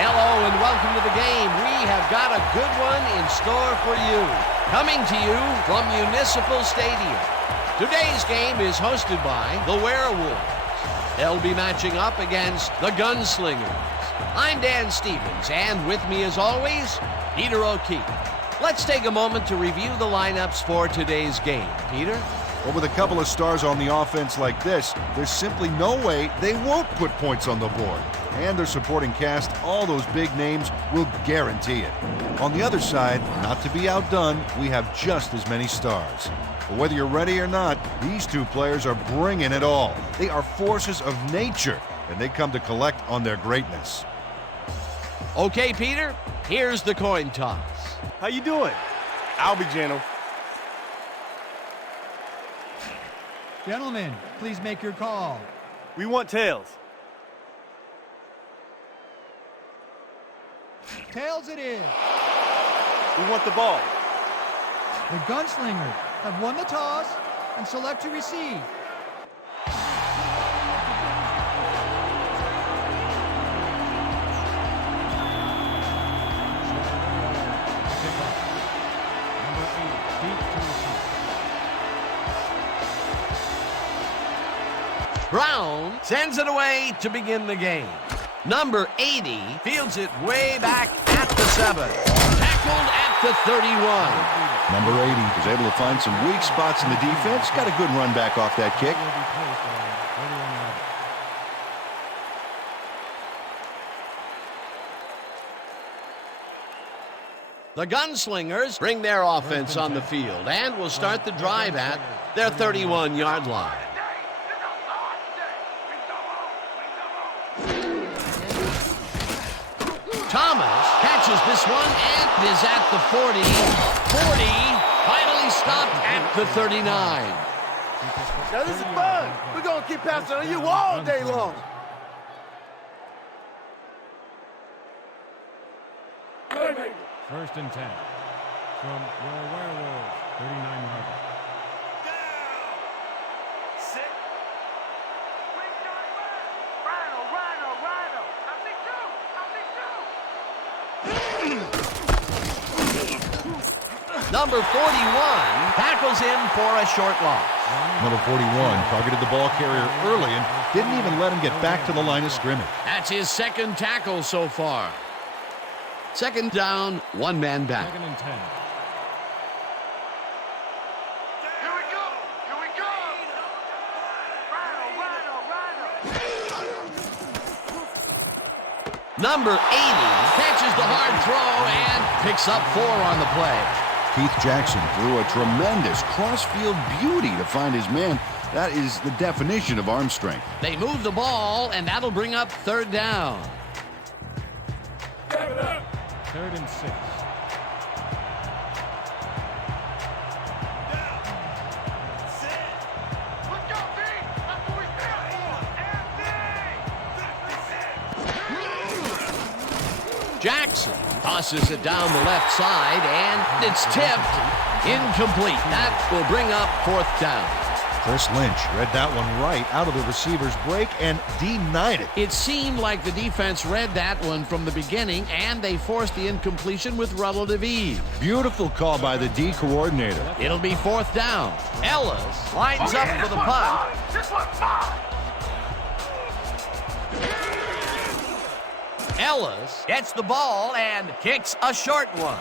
Hello and welcome to the game. We have got a good one in store for you. Coming to you from Municipal Stadium. Today's game is hosted by the Werewolves. They'll be matching up against the Gunslingers. I'm Dan Stevens, and with me as always, Peter O'Keefe. Let's take a moment to review the lineups for today's game. Peter? Well, with a couple of stars on the offense like this, there's simply no way they won't put points on the board. And their supporting cast, all those big names, will guarantee it. On the other side, not to be outdone, we have just as many stars. But whether you're ready or not, these two players are bringing it all. They are forces of nature, and they come to collect on their greatness. Okay, Peter, here's the coin toss. How you doing? I'll be gentle. Gentlemen, please make your call. We want tails. Tails it is. We want the ball. The Gunslingers have won the toss and select to receive. Brown sends it away to begin the game. Number 80 fields it way back at the 7. Tackled at the 31. Number 80 was able to find some weak spots in the defense. Got a good run back off that kick. The Gunslingers bring their offense on the field and will start the drive at their 31-yard line. Thomas catches this one and is at the 40. 40, finally stopped at the 39. Now this is fun. We're going to keep passing on you all day long. First and 10 from your Werewolves, 39-yard line. Number 41 tackles him for a short loss. Number 41 targeted the ball carrier early and didn't even let him get back to the line of scrimmage. That's his second tackle so far. Second down, one man back. Second and 10. Here we go! Here we go! Number 80 catches the hard throw and picks up 4 on the play. Keith Jackson threw a tremendous cross-field beauty to find his man. That is the definition of arm strength. They move the ball, and that'll bring up third down. Third and 6. Jackson tosses it down the left side, and it's tipped. Incomplete. That will bring up fourth down. Chris Lynch read that one right out of the receiver's break and denied it. It seemed like the defense read that one from the beginning, and they forced the incompletion with relative ease. Beautiful call by the D coordinator. It'll be fourth down. Ellis lines up for the punt. This one's mine! Ellis gets the ball and kicks a short one.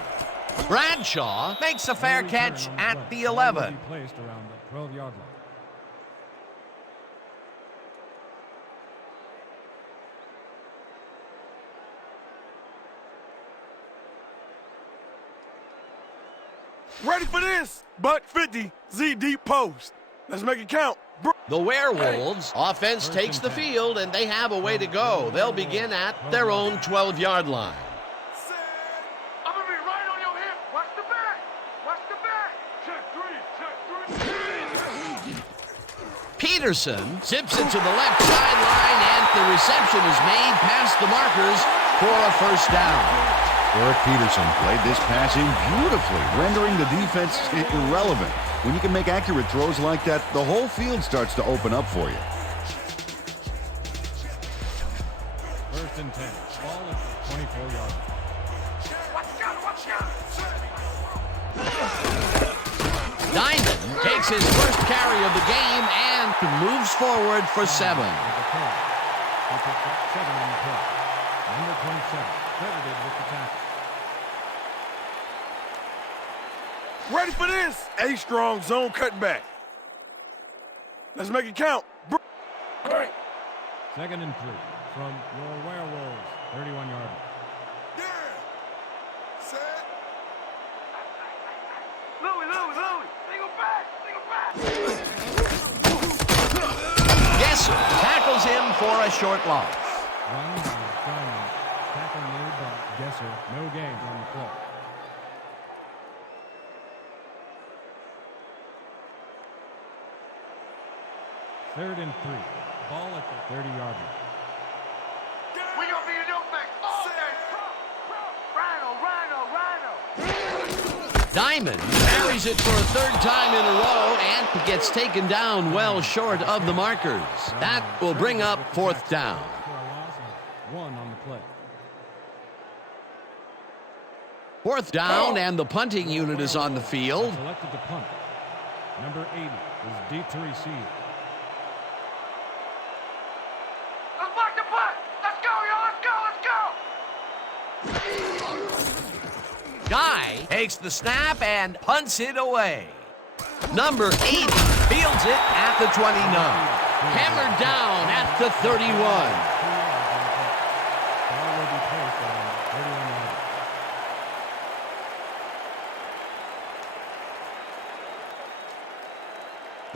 Bradshaw makes a fair catch at the 11. Placed around the 12-yard line. Ready for this? Buck 50, Z deep post. Let's make it count. The Werewolves offense takes the field, and they have a way to go. They'll begin at their own 12-yard line. I'm gonna be right on your hip. Watch the back. Watch the back. Check 3. Peterson zips it to the left sideline, and the reception is made past the markers for a first down. Eric Peterson played this pass in beautifully, rendering the defense irrelevant. When you can make accurate throws like that, the whole field starts to open up for you. First and 10. Ball at the 25. 34-yard line. Diamond takes his first carry of the game and moves forward for 7. He picks up 7 on the play. Number 27, credited with the tackle. Ready for this? A strong zone cutback. Let's make it count. Right. 2nd and 3 from your Werewolves, 31-yard line. Yeah. Set. Louie. Single back. Gesser tackles him for a short loss. Run by Diamond. Tackle made by Gesser. No gain on the play. Third and 3. Ball at the 30-yard line. We gonna be in your face all day. Rhino. Diamond carries it for a 3rd time in a row and gets taken down well short of the markers. That will bring up 4th down. For a loss of 1 on the play. 4th down, and the punting unit is on the field. Selected to punt. Number 80 is deep to receive. Let's block the punt. Let's go, y'all. Let's go. Guy takes the snap and punts it away. Number 80 fields it at the 29. Hammered down at the 31. Ball will be placed on 31-yard.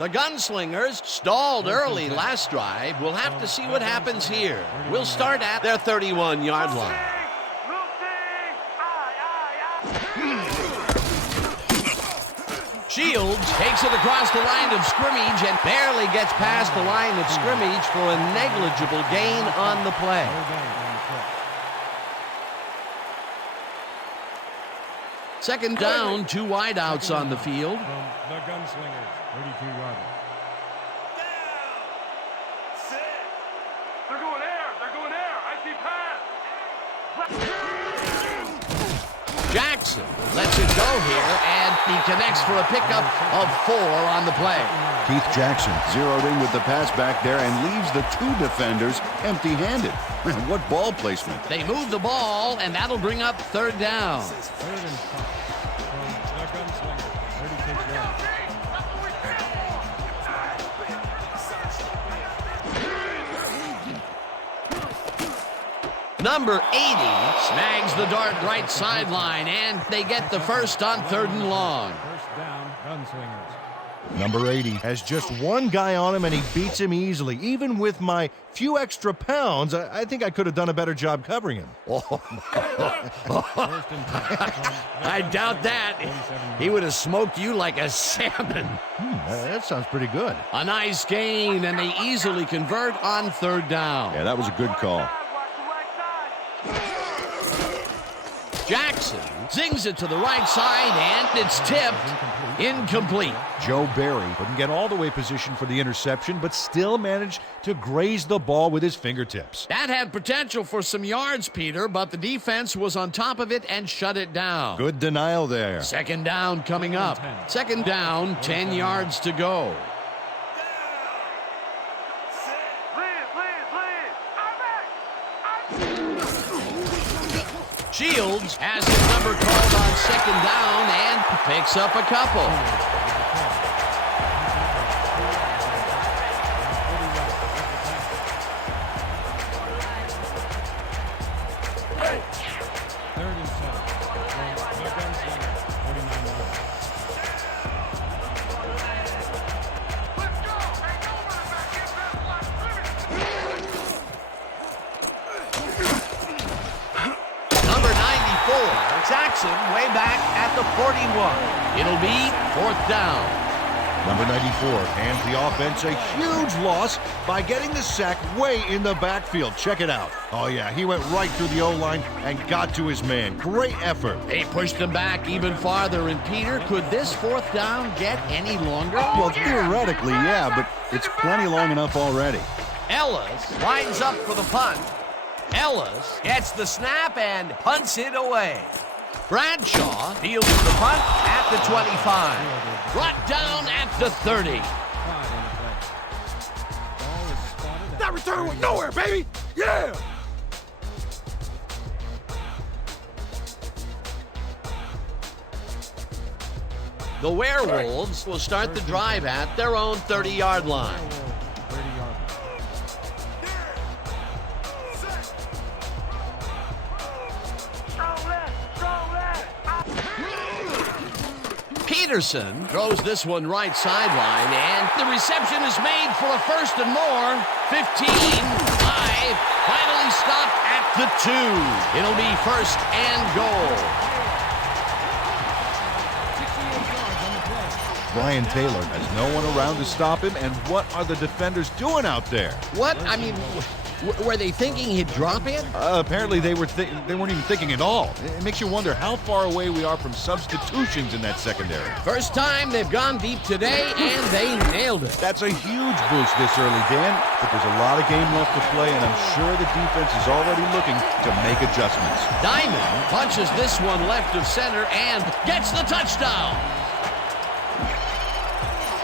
The Gunslingers stalled early last drive. We'll have to see what happens here. We'll start at their 31-yard line. Shields takes it across the line of scrimmage and barely gets past the line of scrimmage for a negligible gain on the play. No gain on the play. 2nd down, 2 wideouts on the field. From the Gunslingers, 32-yard line. They're going air. I see pass. Jackson lets it go here, and he connects for a pickup of 4 on the play. Keith Jackson zeroed in with the pass back there and leaves the 2 defenders empty-handed. What ball placement. They move the ball, and that'll bring up 3rd down. 3rd and 5 from the Gunslingers, 36 yards. Number 80 snags the dart right sideline, and they get the first on 3rd and long. 1st down, Gunslingers. Number 80 has just 1 guy on him, and he beats him easily. Even with my few extra pounds, I think I could have done a better job covering him. 1st and 10. I doubt that. He would have smoked you like a salmon. That sounds pretty good. A nice gain, and they easily convert on 3rd down. Yeah, that was a good call. Jackson zings it to the right side, and it's tipped. Incomplete. Joe Barry couldn't get all the way positioned for the interception, but still managed to graze the ball with his fingertips. That had potential for some yards, Peter, but the defense was on top of it and shut it down. Good denial there. 2nd down coming up. 2nd down, 10 yards to go. Shields has his number called on 2nd down and picks up a couple. Third and 7 from the Gunslingers, 49 yards. Number 94, Jackson way back at the 41. It'll be 4th down. Number 94 hands the offense a huge loss by getting the sack way in the backfield. Check it out. Oh, yeah, he went right through the O-line and got to his man. Great effort. They pushed him back even farther, and Peter, could this 4th down get any longer? Well, theoretically, yeah, but it's plenty long enough already. Ellis lines up for the punt. Ellis gets the snap and punts it away. Bradshaw fields the punt at the 25. Brought down at the 30. That return went nowhere, baby! Yeah! The Werewolves will start the drive at their own 30-yard line. Peterson throws this one right sideline, and the reception is made for a first and more. 15, 5, finally stopped at the 2. It'll be first and goal. Brian Taylor has no one around to stop him, and what are the defenders doing out there? What? I mean, were they thinking he'd drop it? Apparently they weren't even thinking at all. It makes you wonder how far away we are from substitutions in that secondary. First time they've gone deep today, and they nailed it. That's a huge boost this early, Dan, but there's a lot of game left to play, and I'm sure the defense is already looking to make adjustments. Diamond punches this one left of center and gets the touchdown.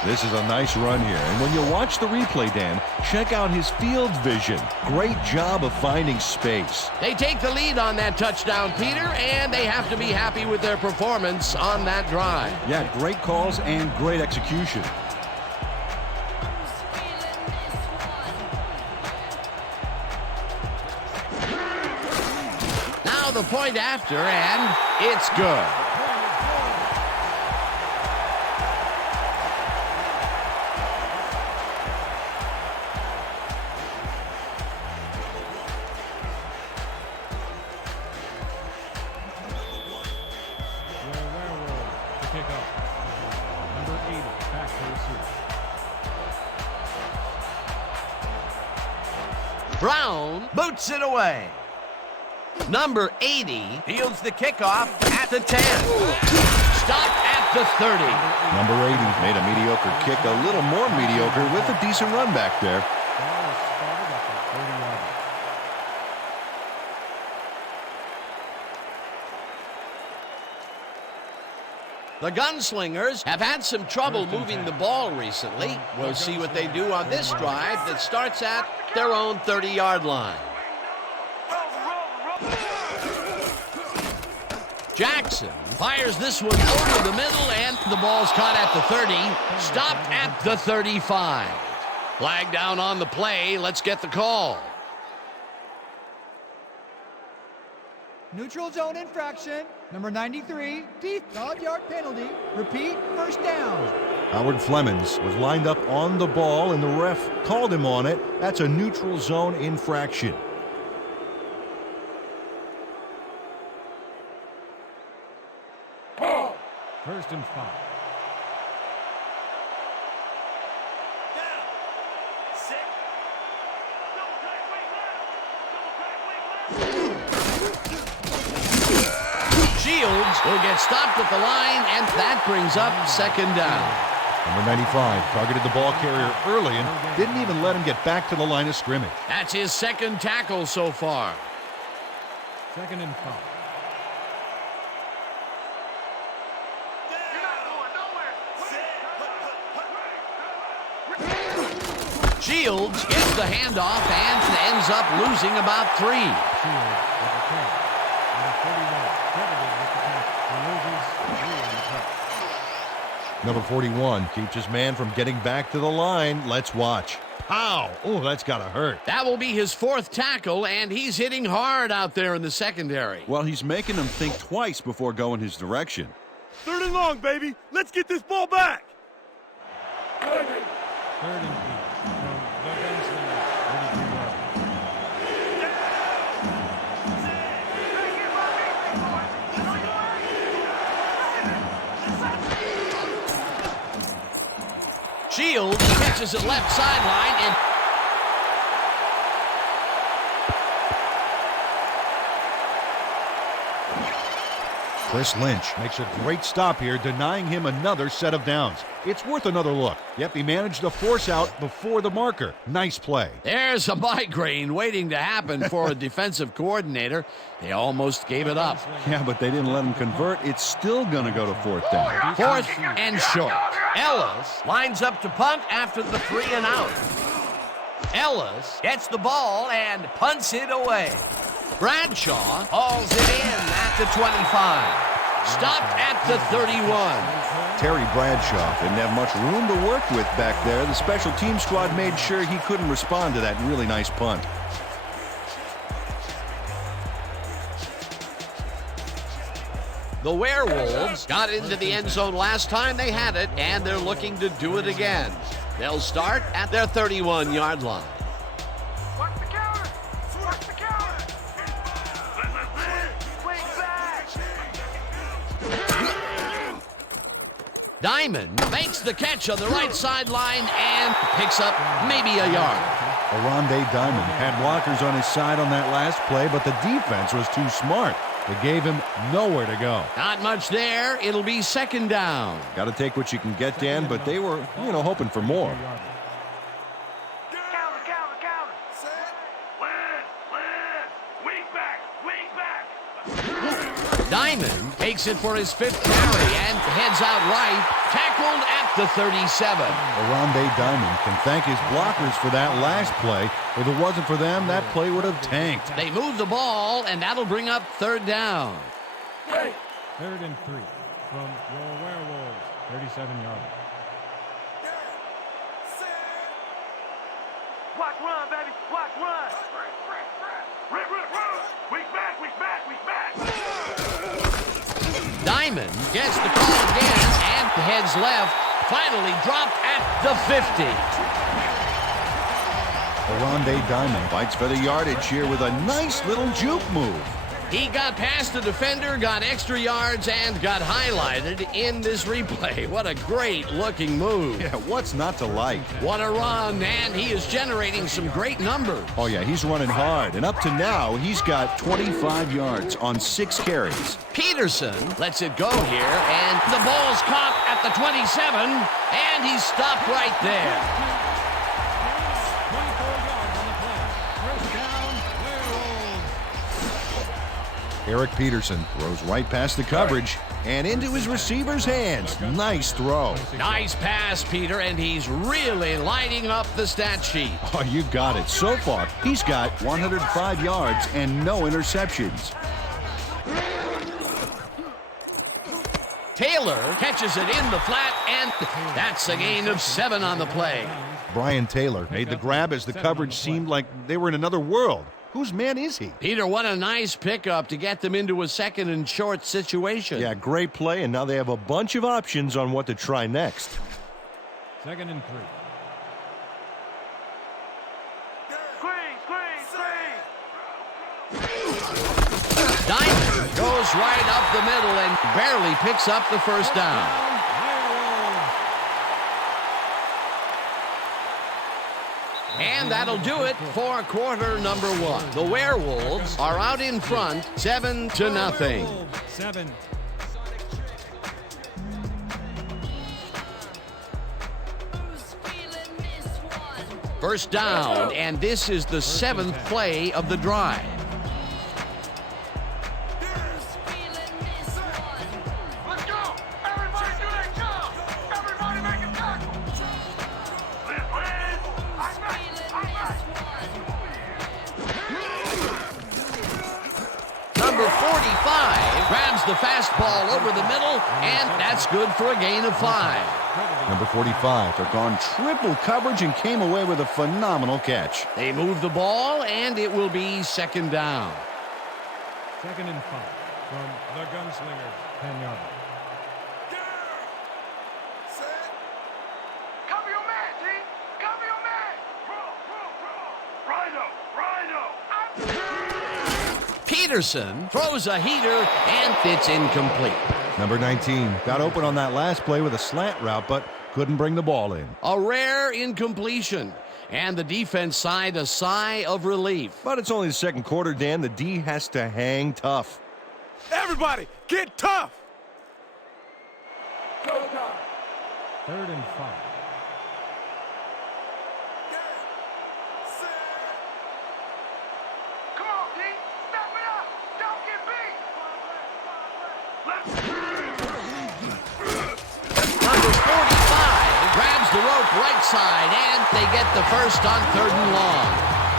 This is a nice run here, and when you watch the replay, Dan, check out his field vision. Great job of finding space. They take the lead on that touchdown, Peter, and they have to be happy with their performance on that drive. Yeah, great calls and great execution. Now the point after, and it's good. Brown boots it away. Number 80 fields the kickoff at the 10. Stop at the 30. Number 80 made a mediocre kick a little more mediocre with a decent run back there. The Gunslingers have had some trouble moving the ball recently. We'll see what they do on this drive that starts at their own 30-yard line. Jackson fires this one over the middle, and the ball's caught at the 30. Stopped at the 35. Flag down on the play. Let's get the call. Neutral zone infraction. Number 93, deep 5-yard penalty. Repeat, first down. Howard Flemings was lined up on the ball, and the ref called him on it. That's a neutral zone infraction. First and 5. Shields will get stopped at the line, and that brings up second down. Number 95 targeted the ball carrier early and didn't even let him get back to the line of scrimmage. That's his second tackle so far. Second and 5. Shields gets the handoff and ends up losing about 3. Shields with the carry. Number 41 credited with the tackle. He loses 3 on the play. Number 41 keeps his man from getting back to the line. Let's watch. Pow! Oh, that's gotta hurt. That will be his 4th tackle, and he's hitting hard out there in the secondary. Well, he's making them think twice before going his direction. 3rd and long, baby. Let's get this ball back. 3rd and 8. From the Gunslinger, 33 yards. Shields catches it left sideline, and Chris Lynch makes a great stop here, denying him another set of downs. It's worth another look. Yep, he managed to force out before the marker. Nice play. There's a migraine waiting to happen for a defensive coordinator. They almost gave it up. Yeah, but they didn't let him convert. It's still going to go to fourth down. Fourth and short. Ellis lines up to punt after the 3 and out. Ellis gets the ball and punts it away. Bradshaw hauls it in at the 25. Stopped at the 31. Terry Bradshaw didn't have much room to work with back there. The special team squad made sure he couldn't respond to that really nice punt. The Werewolves got into the end zone last time they had it, and they're looking to do it again. They'll start at their 31-yard line. Watch the counter! Watch the counter! Swing back! Diamond makes the catch on the right sideline and picks up maybe a yard. Aronde Diamond had blockers on his side on that last play, but the defense was too smart. They gave him nowhere to go. Not much there. It'll be second down. Got to take what you can get, Dan, but they were, hoping for more. Counter, counter, counter! Set! Land! Wing back! Wing back! Diamond takes it for his 5th carry and heads out right, tackled at the 37. Aronde Diamond can thank his blockers for that last play. If it wasn't for them, that play would have tanked. They move the ball, and that'll bring up third down. Hey! 3rd and 3 from your Werewolves, 37-yard. Watch run, baby! Watch run! Run! Weak back! Weak back! Weak back! Diamond gets the call again and heads left. Finally dropped at the 50. Aronde Diamond fights for the yardage here with a nice little juke move. He got past the defender, got extra yards, and got highlighted in this replay. What a great-looking move. Yeah, what's not to like? What a run, and he is generating some great numbers. Oh, yeah, he's running hard, and up to now, he's got 25 yards on 6 carries. Peterson lets it go here, and the ball's caught at the 27, and he's stopped right there. 24 yards on the play. First down, Werewolves. Eric Peterson throws right past the coverage and into his receiver's hands. Nice throw. Nice pass, Peter, and he's really lighting up the stat sheet. Oh, you got it. So far, he's got 105 yards and no interceptions. Taylor catches it in the flat, and that's a gain of 7 on the play. Brian Taylor made the grab as the coverage seemed like they were in another world. Whose man is he? Peter, what a nice pickup to get them into a 2nd and short situation. Yeah, great play, and now they have a bunch of options on what to try next. 2nd and 3. Diamond goes right up the middle and barely picks up the first down. And that'll do it for quarter number 1. The Werewolves are out in front, 7-0. 7. First down, and this is the 7th play of the drive. Let's go! Everybody do that jump! Everybody make a tackle! Number 45 grabs the fastball over the middle, and that's good for a gain of 5. Number 45 took on triple coverage and came away with a phenomenal catch. They move the ball, and it will be 2nd down. 2nd and 5 from the Gunslingers, 10-yard. Cover your man, G! Cover your man! Rhino! Peterson throws a heater, and it's incomplete. Number 19 got open on that last play with a slant route, but couldn't bring the ball in. A rare incompletion, and the defense sighed a sigh of relief. But it's only the 2nd quarter, Dan. The D has to hang tough. Everybody, get tough. 3rd and 5. Come on, D. Step it up. Don't get beat. Number 45 grabs the rope right side, and they get the first on 3rd and long.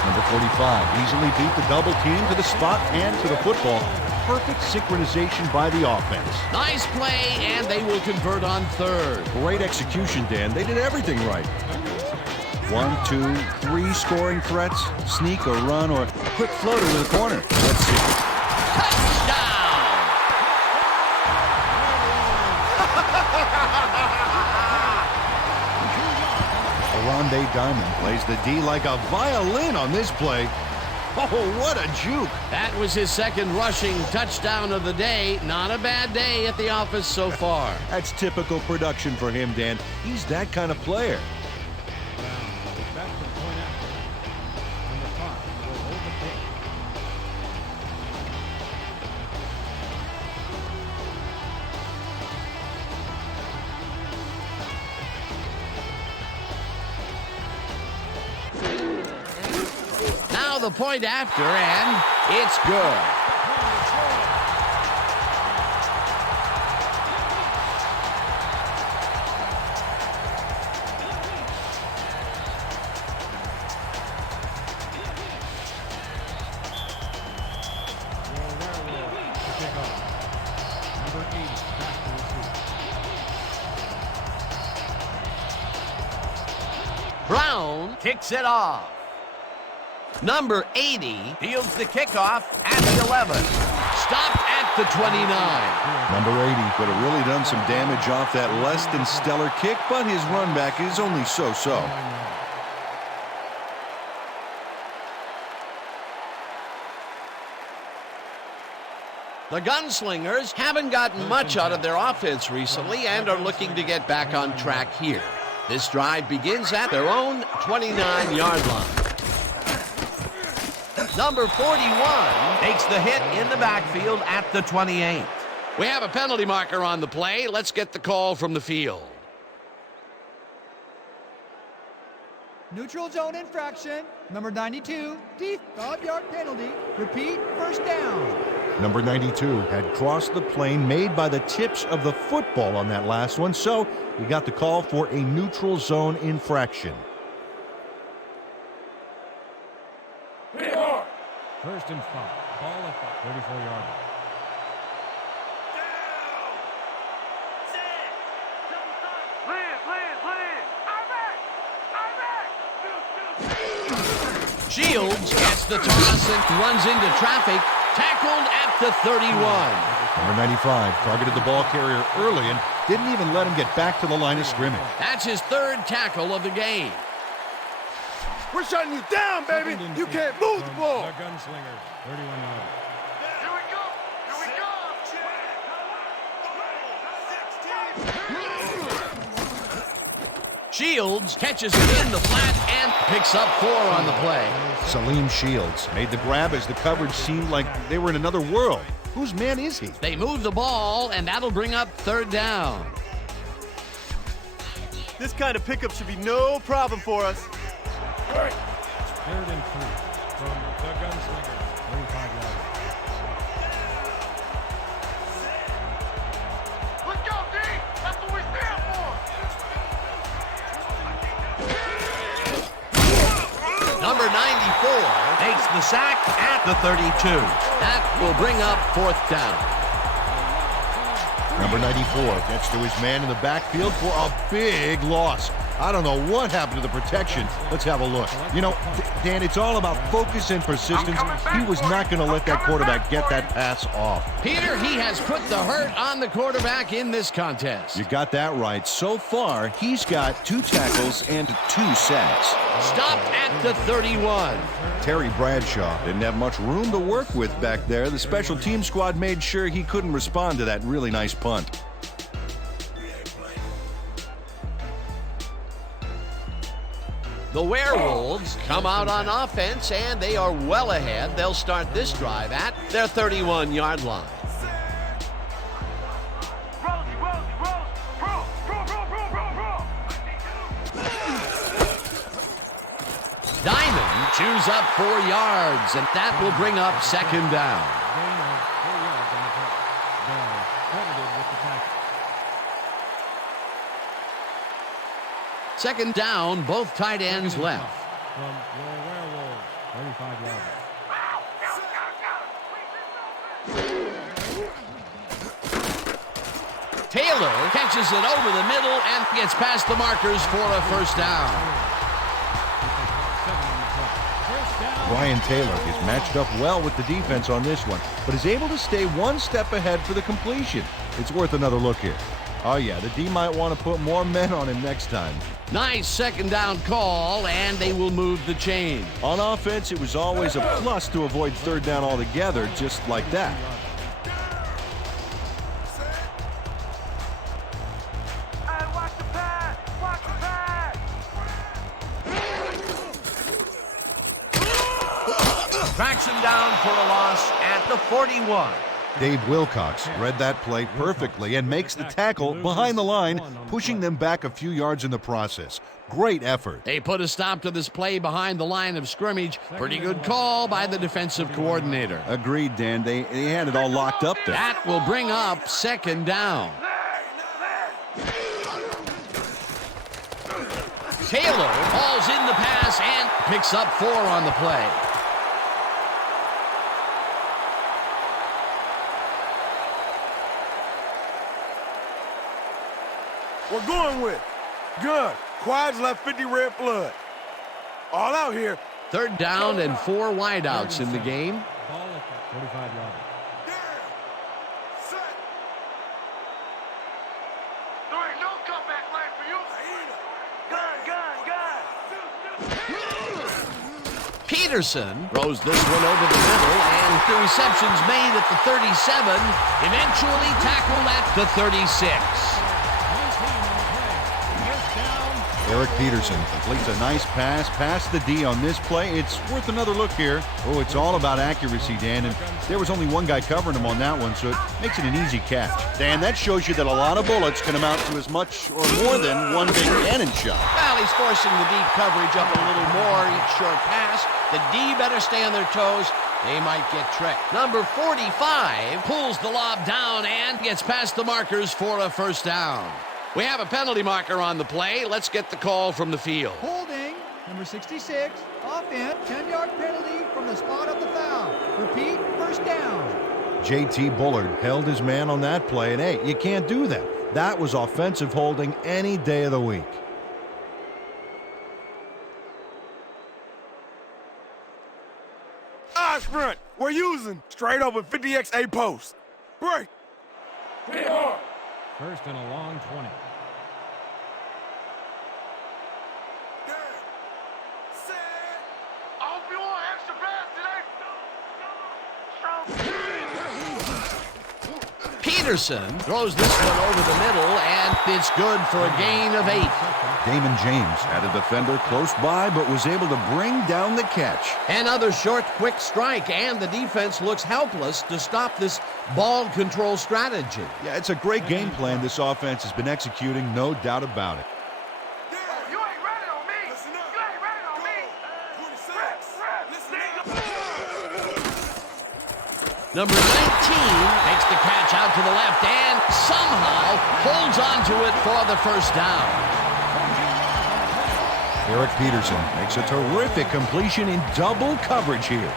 Number 45 easily beat the double team to the spot and to the football. Perfect synchronization by the offense. Nice play, and they will convert on 3rd. Great execution, Dan. They did everything right. 1, 2, 3 scoring threats, sneak or run or quick floater to the corner. Let's see. Touchdown! Aronde Diamond plays the D like a violin on this play. Oh, what a juke. That was his 2nd rushing touchdown of the day. Not a bad day at the office so far. That's typical production for him, Dan. He's that kind of player. Back to the point after. Number 5 will hold the pick. Now the point after, and it's good. To kick off. Number 80 back to receive. Brown kicks it off. Number 80 fields the kickoff at the 11. Stopped at the 29. Number 80 could have really done some damage off that less than stellar kick, but his run back is only so-so. The Gunslingers haven't gotten much out of their offense recently and are looking to get back on track here. This drive begins at their own 29-yard line. Number 41 takes the hit in the backfield at the 28. We have a penalty marker on the play. Let's get the call from the field. Neutral zone infraction. Number 92, deep 5-yard penalty. Repeat, 1st down. Number 92 had crossed the plane made by the tips of the football on that last one, so we got the call for a neutral zone infraction. 1st and 5. Ball at the 34-yard line. Shields gets the toss and runs into traffic. Tackled at the 31. Number 95 targeted the ball carrier early and didn't even let him get back to the line of scrimmage. That's his 3rd tackle of the game. We're shutting you down, baby. You can't move the ball. The Gunslingers, 31-yard. Here we go. Here we go. Shields catches it in the flat and picks up 4 on the play. Salim Shields made the grab as the coverage seemed like they were in another world. Whose man is he? They move the ball, and that'll bring up 3rd down. This kind of pickup should be no problem for us. 3rd and 3 from the Gunslingers, 35-yard. Let's go, D. That's what we stand for. Number 94 takes the sack at the 32. That will bring up 4th down. Number 94 gets to his man in the backfield for a big loss. I don't know what happened to the protection. Let's have a look. You know, Dan, it's all about focus and persistence. He was not going to let that quarterback get that pass off. Peter, he has put the hurt on the quarterback in this contest. You got that right. So far, he's got 2 tackles and 2 sacks. Stopped at the 31. Terry Bradshaw didn't have much room to work with back there. The special team squad made sure he couldn't respond to that really nice punt. The Werewolves come out on offense, and they are well ahead. They'll start this drive at their 31-yard line. Diamond chews up 4 yards, and that will bring up second down. Gain of 4 yards on the play. Bell credited with the tackle. Second down, both tight ends left. From your Werewolves, 35 yards. Taylor catches it over the middle and gets past the markers for a first down. Brian Taylor is matched up well with the defense on this one, but is able to stay one step ahead for the completion. It's worth another look here. Oh yeah, the D might want to put more men on him next time. Nice second down call, and they will move the chain. On offense, it was always a plus to avoid third down altogether, just like that. Hey, watch the pass! Watch the pass! Tracks him down for a loss at the 41. Dave Wilcox read that play perfectly and makes the tackle behind the line, pushing them back a few yards in the process. Great effort. They put a stop to this play behind the line of scrimmage. Pretty good call by the defensive coordinator. Agreed, Dan. They had it all locked up there. That will bring up second down. Taylor falls in the pass and picks up 4 on the play. We're going with gun. Quads left 50 red flood. All out here. Third down and 4 wideouts in the game. Ball at the 45 yards. There ain't no comeback line for you. Gun. Peterson throws this one over the middle, and the reception's made at the 37, eventually tackled at the 36. Eric Peterson completes a nice pass past the D on this play. It's worth another look here. Oh, it's all about accuracy, Dan, and there was only one guy covering him on that one, so it makes it an easy catch. Dan, that shows you that a lot of bullets can amount to as much or more than one big cannon shot. Well, he's forcing the deep coverage up a little more each short pass. The D better stay on their toes. They might get tricked. Number 45 pulls the lob down and gets past the markers for a first down. We have a penalty marker on the play. Let's get the call from the field. Holding, number 66, offense, 10-yard penalty from the spot of the foul. Repeat, first down. JT Bullard held his man on that play, and hey, you can't do that. That was offensive holding any day of the week. Eyes front. We're using straight open 50X A post. Break. Hit hard. First and a long 20. I hope you want extra pass today. Peterson throws this one over the middle, and it's good for a gain of 8. Damon James had a defender close by, but was able to bring down the catch. Another short, quick strike, and the defense looks helpless to stop this ball control strategy. Yeah, it's a great game plan this offense has been executing, no doubt about it. You ain't running on me. You ain't running on me. Number 19 takes the catch out to the left and somehow holds on to it for the first down. Eric Peterson makes a terrific completion in double coverage here.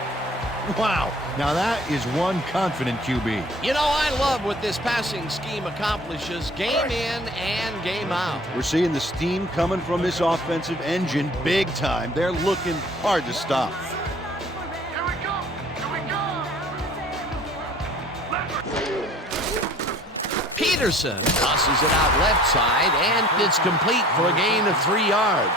Wow, now that is one confident QB. You know, I love what this passing scheme accomplishes, game in and game out. We're seeing the steam coming from this offensive engine big time. They're looking hard to stop. Here we go. Peterson tosses it out left side, and it's complete for a gain of 3 yards.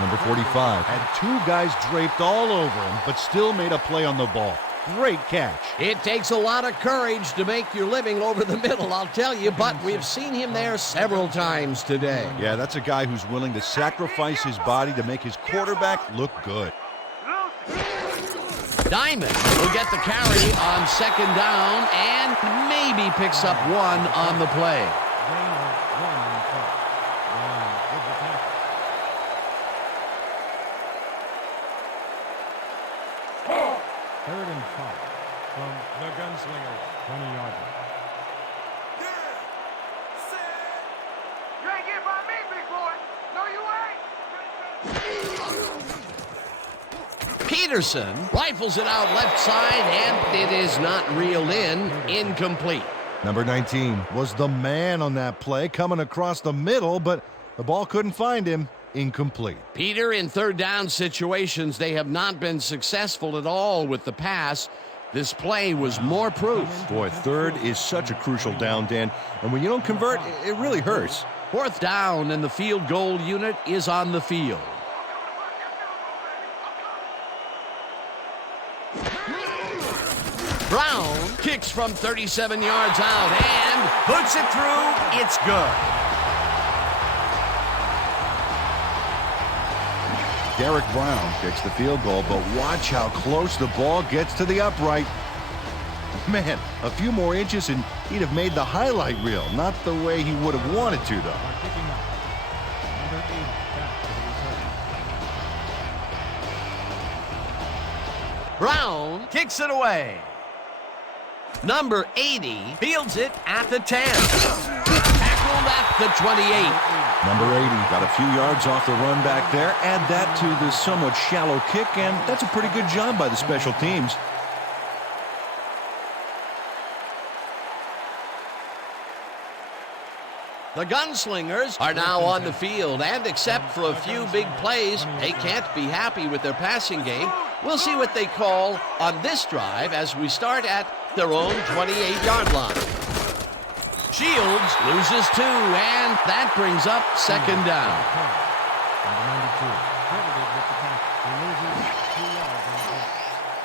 Number 45 had 2 guys draped all over him, but still made a play on the ball. Great catch. It takes a lot of courage to make your living over the middle, I'll tell you, but we've seen him there several times today. Yeah, that's a guy who's willing to sacrifice his body to make his quarterback look good. Diamond will get the carry on second down and maybe picks up 1 on the play. Gain of 1 on the play. Brown with the tackle. from the Gunslingers, 20-yard line. You ain't get by me, big boy. No, you ain't. Peterson rifles it out left side, and it is not reeled in. Incomplete. Number 19 was the man on that play, coming across the middle, but the ball couldn't find him. Incomplete. Peter, in third down situations, they have not been successful at all with the pass. This play was more proof. Boy, third is such a crucial down, Dan, and when you don't convert, it really hurts. Fourth down, and the field goal unit is on the field. Brown kicks from 37 yards out and puts it through. It's good. Derek Brown kicks the field goal, but watch how close the ball gets to the upright. Man, a few more inches and he'd have made the highlight reel. Not the way he would have wanted to, though. Kicking off, number 8 back to the return. Brown kicks it away. Number 80 fields it at the 10. Tackled at the 28. Number 80 got a few yards off the run back there. Add that to the somewhat shallow kick, and that's a pretty good job by the special teams. The Gunslingers are now on the field, and except for a few big plays, they can't be happy with their passing game. We'll see what they call on this drive as we start at their own 28-yard line. Shields loses 2, and that brings up second down. Number 92 loses 2 yards on the play.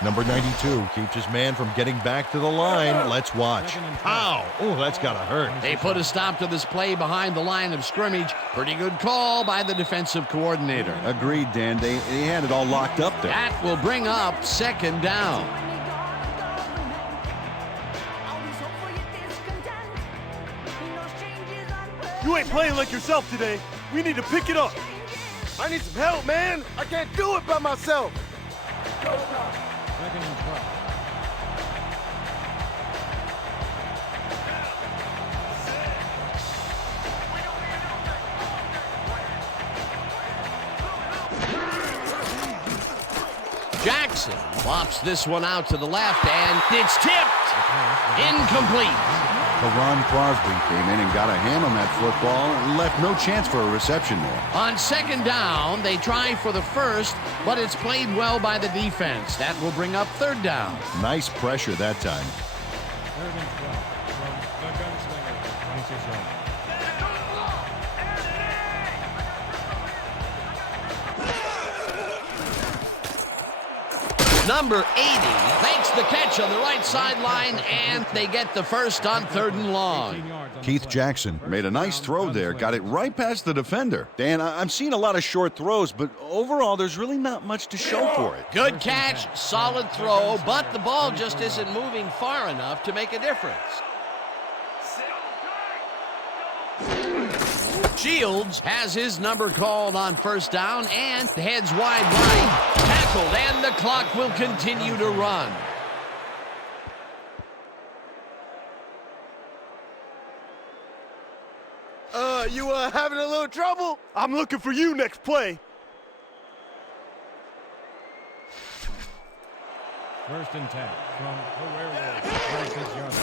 Number 92 keeps his man from getting back to the line. Let's watch. Ow! Oh, that's got to hurt. They put a stop to this play behind the line of scrimmage. Pretty good call by the defensive coordinator. Agreed, Dan. They had it all locked up there. That will bring up second down. You ain't playing like yourself today. We need to pick it up. I need some help, man. I can't do it by myself. Second and 12. Jackson flops this one out to the left, and it's tipped. Incomplete. Ron Crosby came in and got a hand on that football and left no chance for a reception there. On second down, they try for the first, but it's played well by the defense. That will bring up third down. Nice pressure that time. Third and 12 from the Gunslingers, 26 yards. Number 80 makes the catch on the right sideline, and they get the first on third and long. Keith Jackson made a nice throw there, got it right past the defender. Dan, I'm seeing a lot of short throws, but overall, there's really not much to show for it. Good catch, solid throw, but the ball just isn't moving far enough to make a difference. Shields has his number called on first down and heads wide right. Tackled, and the clock will continue to run. You having a little trouble? I'm looking for you next play. First and 10 from the Werewolves, 26 yards.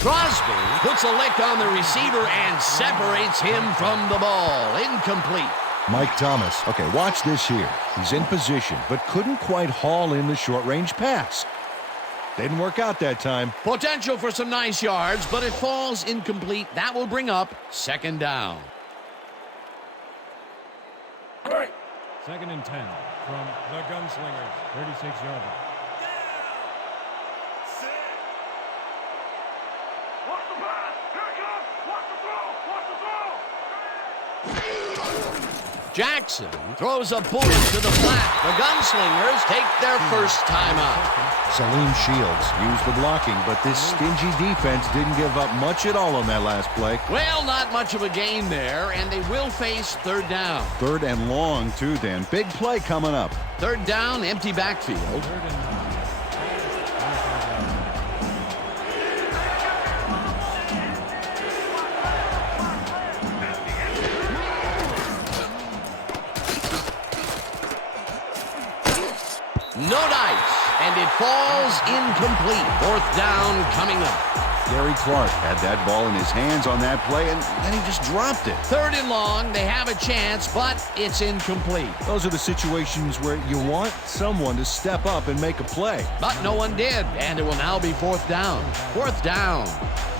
Crosby puts a lick on the receiver and separates him from the ball. Incomplete. Mike Thomas. Okay, watch this here. He's in position, but couldn't quite haul in the short-range pass. Didn't work out that time. Potential for some nice yards, but it falls incomplete. That will bring up second down. Second and 10 from the Gunslingers, 36 yards. Watch the pass. Here it comes. Watch the throw. Watch the throw. Jackson throws a bullet to the flat. The Gunslingers take their first time out. Salim Shields used the blocking, but this stingy defense didn't give up much at all on that last play. Well, not much of a gain there, and they will face third down. Third and long, too, Dan. Big play coming up. Third down, empty backfield. Third and 9. falls incomplete. Fourth down coming up. Gary Clark had that ball in his hands on that play, and then he just dropped it. Third and long, they have a chance, but it's incomplete. Those are the situations where you want someone to step up and make a play. But no one did, and it will now be fourth down. Fourth down,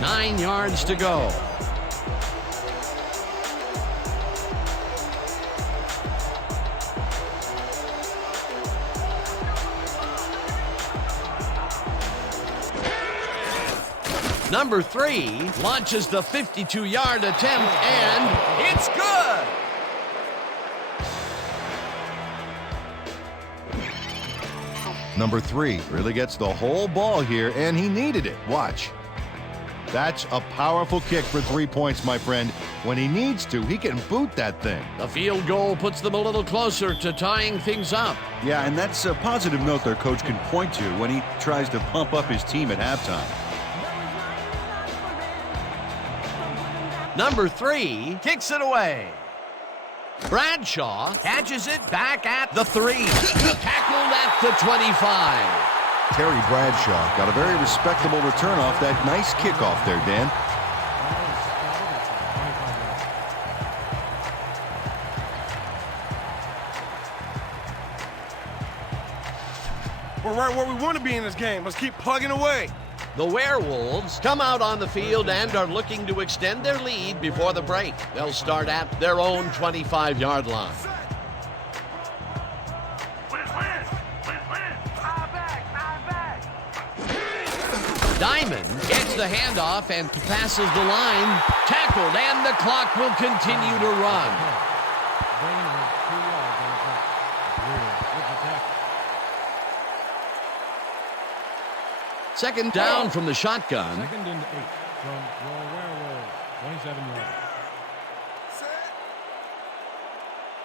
9 yards to go. Number 3 launches the 52-yard attempt, and it's good! Number 3 really gets the whole ball here, and he needed it. Watch. That's a powerful kick for 3 points, my friend. When he needs to, he can boot that thing. The field goal puts them a little closer to tying things up. Yeah, and that's a positive note their coach can point to when he tries to pump up his team at halftime. Number 3 kicks it away. Bradshaw catches it back at the 3. Tackled at the 25. Terry Bradshaw got a very respectable return off that nice kickoff there, Dan. We're right where we want to be in this game. Let's keep plugging away. The Werewolves come out on the field and are looking to extend their lead before the break. They'll start at their own 25-yard line. Diamond gets the handoff and passes the line. Tackled, and the clock will continue to run. Gain of 2 yards on the play. Greer with the tackle. Second down from the shotgun. 2nd and 8 from your Werewolves. 27 yards.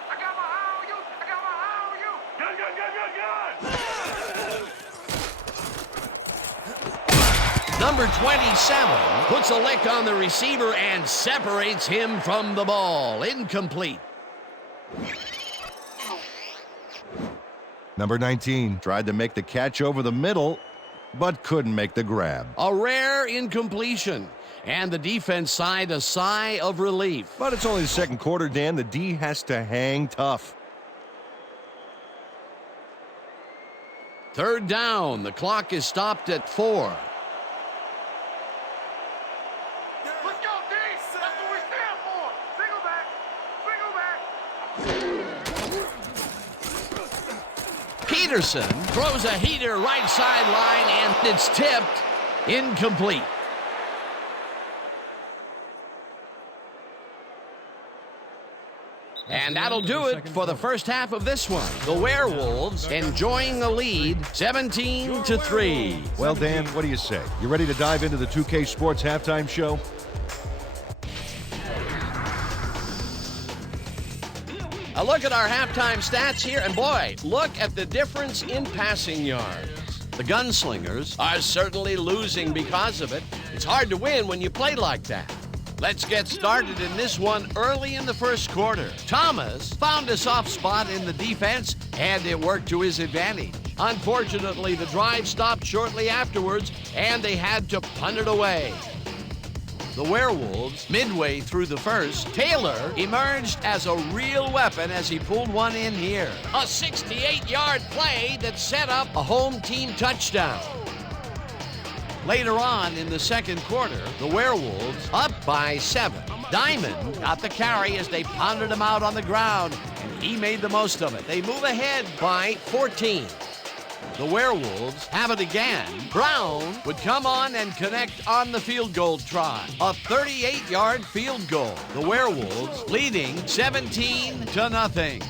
I got my eye on you. I got my eye on you. Gun, gun, gun, gun, gun. Number 27 puts a lick on the receiver and separates him from the ball. Incomplete. Number 19 tried to make the catch over the middle, but couldn't make the grab. A rare incompletion. And the defense sighed a sigh of relief. But it's only the second quarter, Dan. The D has to hang tough. Third down. The clock is stopped at 4. Let's go, D. That's what we stand for. Single back. Peterson throws a heater right sideline, and it's tipped. Incomplete. And that'll do it for the first half of this one. The Werewolves enjoying the lead, 17-3. Well, Dan, what do you say? You ready to dive into the 2K Sports halftime show? A look at our halftime stats here, and boy, look at the difference in passing yards. The Gunslingers are certainly losing because of it. It's hard to win when you play like that. Let's get started in this one early in the first quarter. Thomas found a soft spot in the defense, and it worked to his advantage. Unfortunately, the drive stopped shortly afterwards, and they had to punt it away. The Werewolves, midway through the first, Taylor emerged as a real weapon as he pulled one in here. A 68-yard play that set up a home team touchdown. Later on in the second quarter, the Werewolves up by 7. Diamond got the carry as they pounded him out on the ground, and he made the most of it. They move ahead by 14. The Werewolves have it again. Brown would come on and connect on the field goal try. A 38-yard field goal. The Werewolves leading 17-0.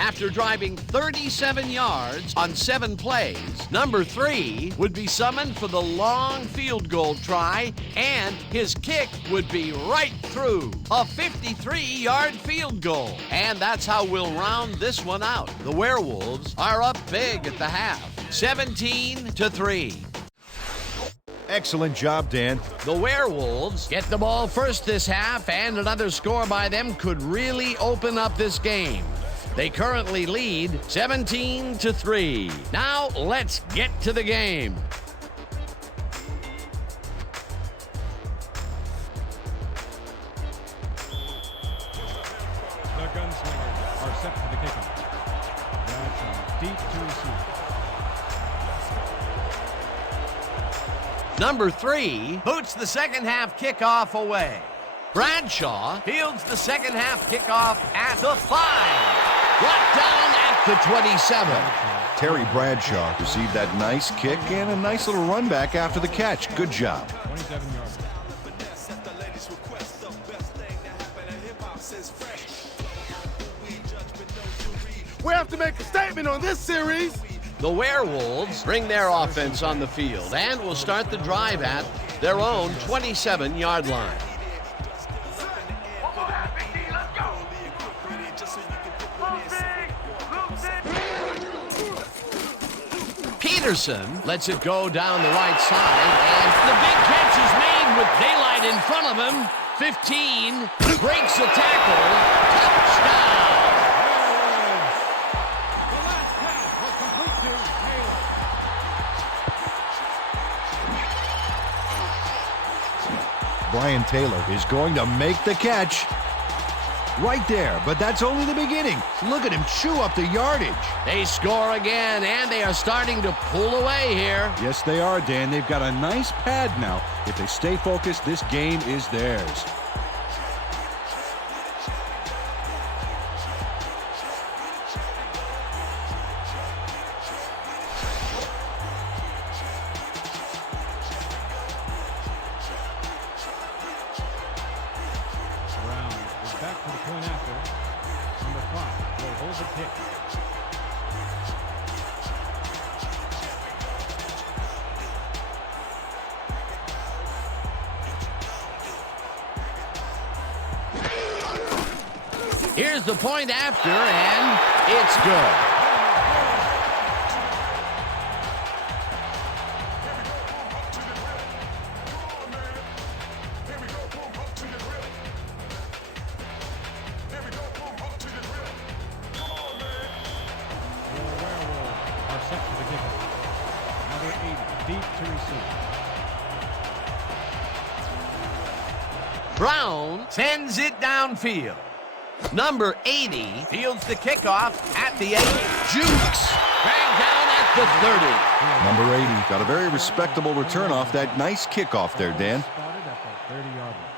After driving 37 yards on 7 plays, number 3 would be summoned for the long field goal try, and his kick would be right through. A 53-yard field goal. And that's how we'll round this one out. The Werewolves are up big at the half, 17-3. Excellent job, Dan. The Werewolves get the ball first this half, and another score by them could really open up this game. They currently lead 17-3. Now let's get to the game. The Gunslingers are set for the kickoff. Bradshaw deep to receive. Number 3 boots the second half kickoff away. Bradshaw fields the second half kickoff at the 5. Brought down at the 27. Terry Bradshaw received that nice kick and a nice little run back after the catch. Good job. 27 yards. We have to make a statement on this series. The Werewolves bring their offense on the field and will start the drive at their own 27-yard line. Peterson lets it go down the right side, and the big catch is made with daylight in front of him. 15, breaks a tackle, touchdown. The last pass was complete to Taylor. Brian Taylor is going to make the catch. Right there, but that's only the beginning. Look at him chew up the yardage. They score again, and they are starting to pull away here. Yes, they are, Dan. They've got a nice pad now. If they stay focused, this game is theirs. Back to the point after. Number 5 will hold the pick. Here's the point after, and it's good. Brown sends it downfield. Number 80 fields the kickoff at the 8. Jukes dragged down at the 30. Number 80 got a very respectable return off that nice kickoff there, Dan. Spotted at the 30-yard line.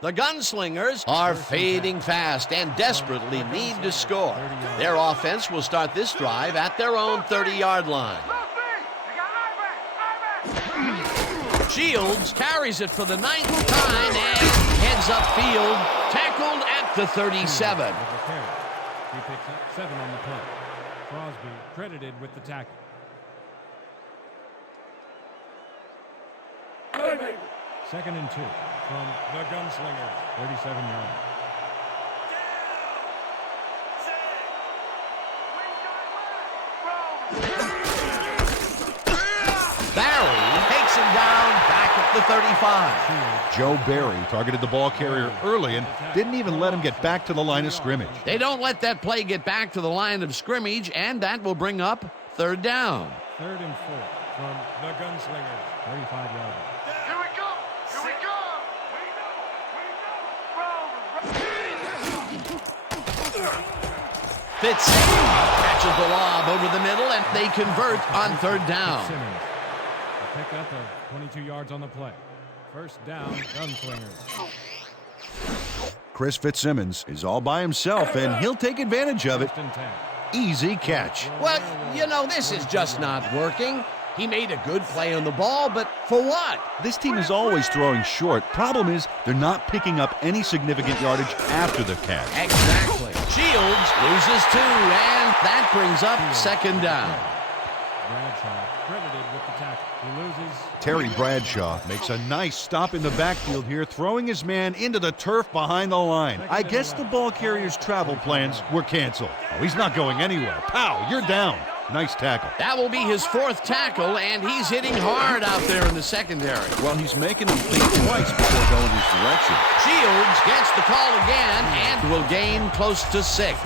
The Gunslingers are fading fast and desperately need to score. Their offense will start this drive at their own 30-yard line. Shields carries it for the 9th time and heads upfield, tackled at the 37. He picks up 7 on the play. Crosby credited with the tackle. Second and 2 from the Gunslingers, 37 yards. Barry takes him down back at the 35. Joe Barry targeted the ball carrier early and didn't even let him get back to the line of scrimmage. They don't let that play get back to the line of scrimmage, and that will bring up 3rd down. 3rd and 4 from the Gunslingers, 35 yards. Here we go! Here we go! Fitz catches the lob over the middle, and they convert on 3rd down. Simmons, a pickup of 22 yards on the play. First down, Gunslingers. Chris Fitzsimmons is all by himself, and he'll take advantage of it. First and 10. Easy catch. Well, you know, this is just not working. He made a good play on the ball, but for what? This team is always throwing short. Problem is, they're not picking up any significant yardage after the catch. Exactly. Shields loses 2, and that brings up 2nd down. Bradshaw credited with the tackle. He loses. Terry Bradshaw makes a nice stop in the backfield here, throwing his man into the turf behind the line. I guess the ball carrier's travel plans were canceled. Oh, he's not going anywhere. Pow, you're down. Nice tackle. That will be his 4th tackle, and he's hitting hard out there in the secondary. Well, he's making them think twice before going his direction. Shields gets the call again and will gain close to 6.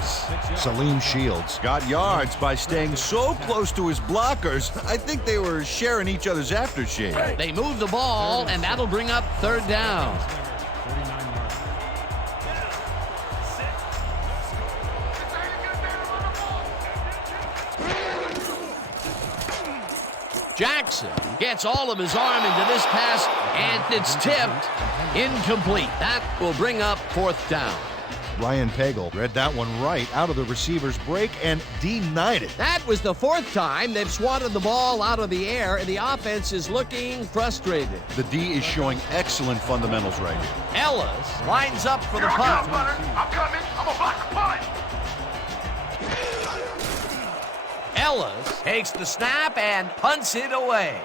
Salim Shields got yards by staying so close to his blockers. I think they were sharing each other's aftershave. They move the ball, and that'll bring up 3rd down. 39 yards. Jackson gets all of his arm into this pass, and it's tipped. Incomplete. That will bring up 4th down. Ryan Pagel read that one right out of the receiver's break and denied it. That was the 4th time they've swatted the ball out of the air, and the offense is looking frustrated. The D is showing excellent fundamentals right here. Ellis lines up for the Here I punt. come, Butter. I'm coming. I'm a block the punt. Ellis takes the snap and punts it away.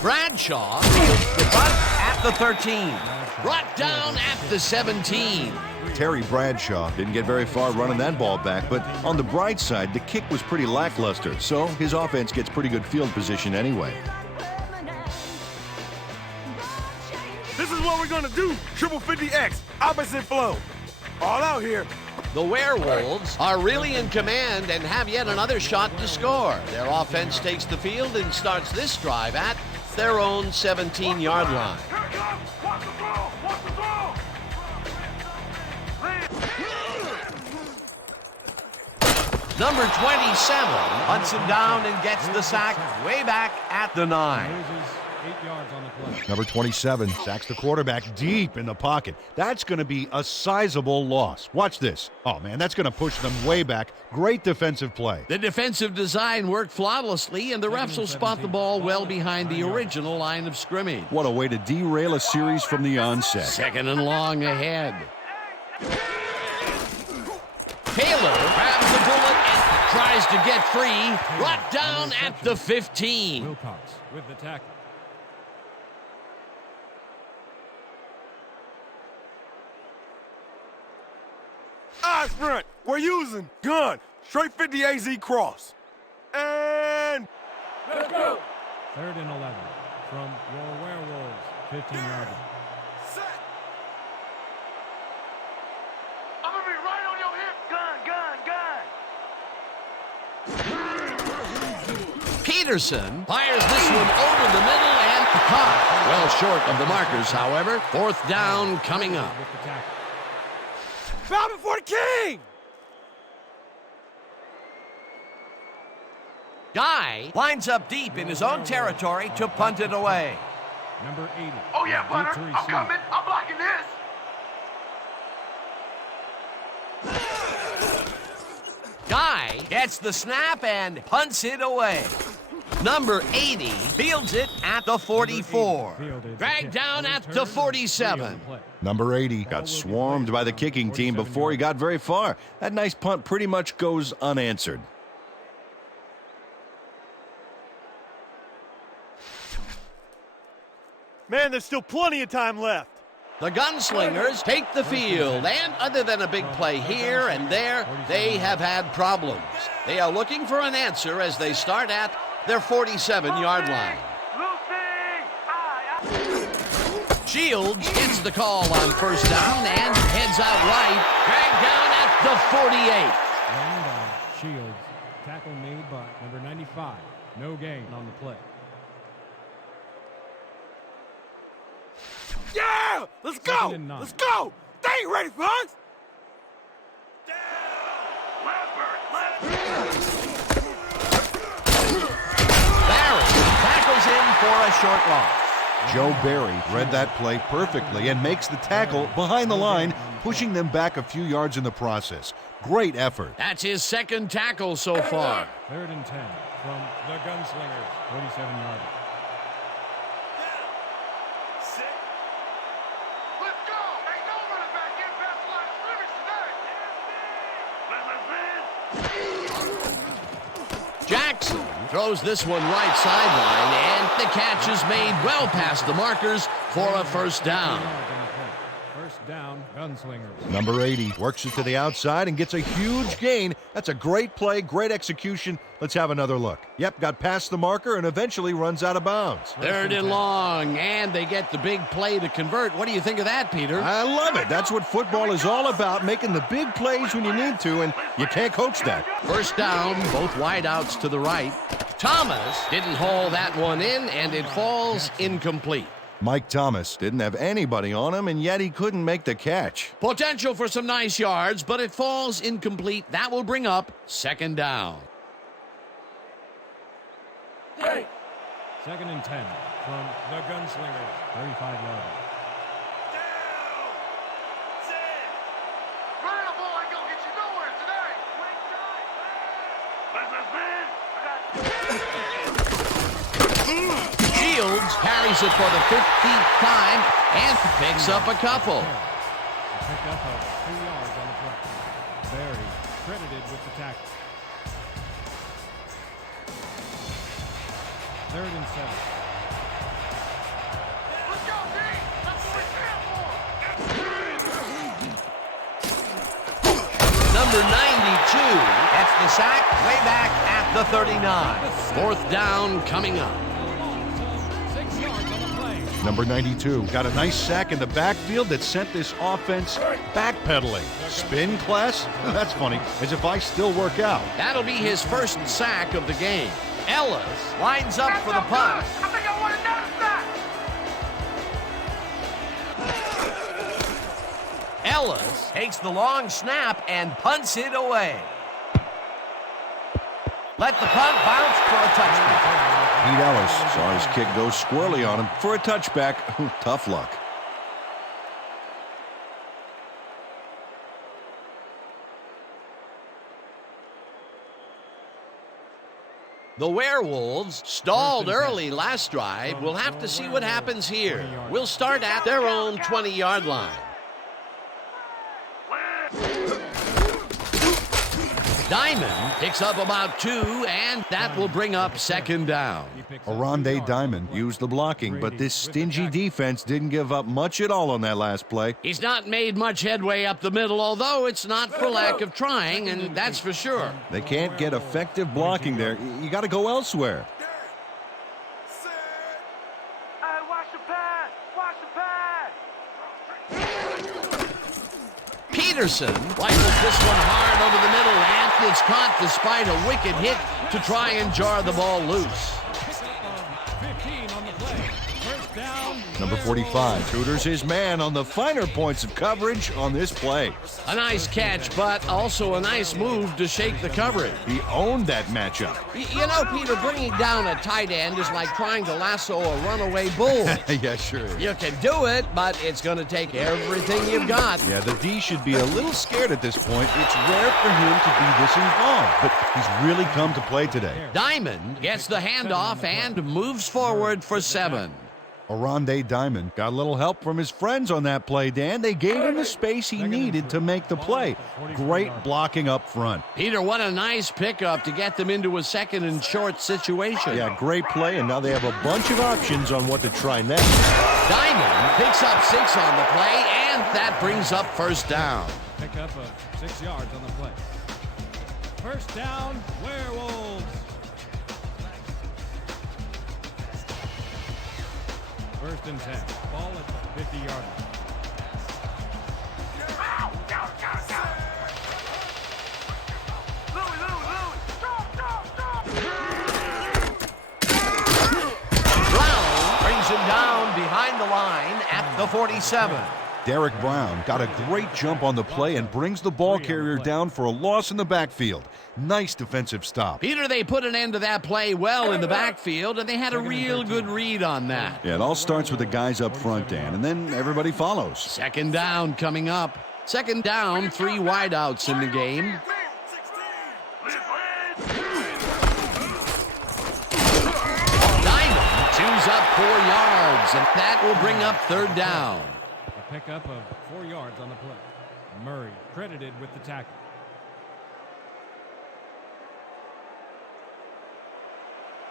Bradshaw fields the punt at the 13. Brought down at the 17. Terry Bradshaw didn't get very far running that ball back, but on the bright side, the kick was pretty lackluster, so his offense gets pretty good field position anyway. This is what we're gonna do. Triple 50X, opposite flow. All out here. The Werewolves are really in command and have yet another shot to score. Their offense takes the field and starts this drive at their own 17-yard line. Here it comes. Watch the throw. Watch the throw. Number 27 hunts him down and gets the sack way back at the 9. Loses 8 yards on the play. Number 27 sacks the quarterback deep in the pocket. That's going to be a sizable loss. Watch this. Oh, man, that's going to push them way back. Great defensive play. The defensive design worked flawlessly, and the refs will spot the ball well behind the original line of scrimmage. What a way to derail a series from the onset. 2nd and long ahead. Taylor grabs the bullet and tries to get free. Brought down at the 15. Wilcox with the tackle. Eyes front. We're using gun. Straight 50 AZ cross. And Let's go. 3rd and 11 from your Werewolves. 15-yard line. set. I'm gonna be right on your hip. Gun. Peterson fires this one over the middle and caught. Well short of the markers, however. 4th down coming up. With the tackle. Bow before the king. Guy lines up deep in his own territory to punt it away. Number 80. Oh yeah, Butter. Victory I'm Sea. coming. I'm blocking this. Guy gets the snap and punts it away. Number 80 fields it at the 44. Dragged down at the 47. Number 80 got swarmed by the kicking team before he got very far. That nice punt pretty much goes unanswered. Man, there's still plenty of time left. The Gunslingers take the field, and other than a big play here and there, they have had problems. They are looking for an answer as they start at their 47-yard line. Shields gets the call on 1st down and heads out right, dragged down at the 48. Round on Shields. Tackle made by number 95. No gain on the play. Yeah! Let's go! 2nd and 9. Let's go! They ain't ready for us! Barry tackles in for a short loss. Joe Barry read that play perfectly and makes the tackle behind the line, pushing them back a few yards in the process. Great effort. That's his 2nd tackle so far. 3rd and 10 from the Gunslingers. 47-yard line. Let's go! Ain't no running back getting past the line of scrimmage today. Jackson throws this one right sideline, and the catch is made well past the markers for a 1st down. 1st down, Gunslingers. Number 80 works it to the outside and gets a huge gain. That's a great play, great execution. Let's have another look. Yep, got past the marker and eventually runs out of bounds. Third and long, and they get the big play to convert. What do you think of that, Peter? I love it. That's what football is all about, making the big plays when you need to, and you can't coach that. First down, both wideouts to the right. Thomas didn't haul that one in, and it falls incomplete. Mike Thomas didn't have anybody on him, and yet he couldn't make the catch. Potential for some nice yards, but it falls incomplete. That will bring up second down. Hey! 2nd and 10 from the Gunslingers. 35 yards. Shields carries it for the 15th time and picks up a couple. Pick up of 2 yards on the play. Barry credited with the tackle. 3rd and 7. Let's go, D! That's what we stand for! Number 92 gets the sack way back at the 39. 4th down coming up. 6 yards on the play. Number 92 got a nice sack in the backfield that sent this offense backpedaling. Spin class? That's funny, as if I still work out. That'll be his first sack of the game. Ellis lines up for the punt. I think I want to notice that! Ellis takes the long snap and punts it away. Let the punt bounce for a touchdown. Pete Ellis saw his kick go squirrely on him for a touchback. Tough luck. The Werewolves stalled early last drive. We'll have to see what happens here. We'll start at their own 20-yard line. Diamond picks up about 2, and that will bring up second down. Oronde Diamond used the blocking, but this stingy defense didn't give up much at all on that last play. He's not made much headway up the middle, although it's not for lack of trying, and that's for sure. They can't get effective blocking there. You got to go elsewhere. Hey, watch the pass! Watch the pass! Peterson rifles this one hard over the middle, and it's caught despite a wicked hit to try and jar the ball loose. 15 on the play. First down. Number 45 tutors his man on the finer points of coverage on this play. A nice catch, but also a nice move to shake the coverage. He owned that matchup. You know, Peter, bringing down a tight end is like trying to lasso a runaway bull. Yeah, sure. You can do it, but it's going to take everything you've got. Yeah, the D should be a little scared at this point. It's rare for him to be this involved, but he's really come to play today. Diamond gets the handoff and moves forward for 7. Oronde Diamond got a little help from his friends on that play, Dan. They gave him the space he needed to make the play. Great blocking up front. Peter, what a nice pickup to get them into a 2nd and short situation. Yeah, great play, and now they have a bunch of options on what to try next. Diamond picks up 6 on the play, and that brings up first down. Pick up of 6 yards on the play. First down, Werewolves. First and 10. Ball at the 50-yard line. Brown brings him down behind the line at the 47. Derek Brown got a great jump on the play and brings the ball carrier down for a loss in the backfield. Nice defensive stop. Peter, they put an end to that play well in the backfield, and they had a real good read on that. Yeah, it all starts with the guys up front, Dan, and then everybody follows. Second down coming up. Second down, 3 wideouts in the game. Diamond chews up 4 yards, and that will bring up third down. A pickup of 4 yards on the play. Murray credited with the tackle.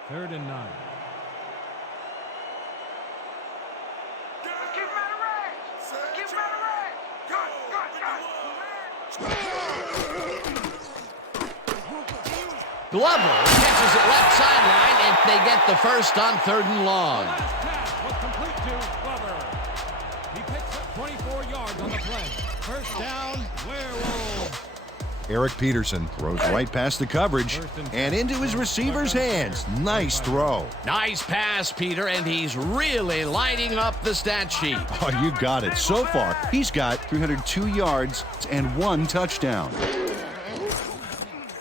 Third and 9. Keep him out of range! Keep him out of range! Glover catches it left sideline, and they get the first on 3rd and long. Last pass was complete to Glover. He picks up 24 yards on the play. First down, Werewolves. Eric Peterson throws right past the coverage and into his receiver's hands. Nice throw. Nice pass, Peter, and he's really lighting up the stat sheet. Oh, you got it. So far, he's got 302 yards and 1 touchdown.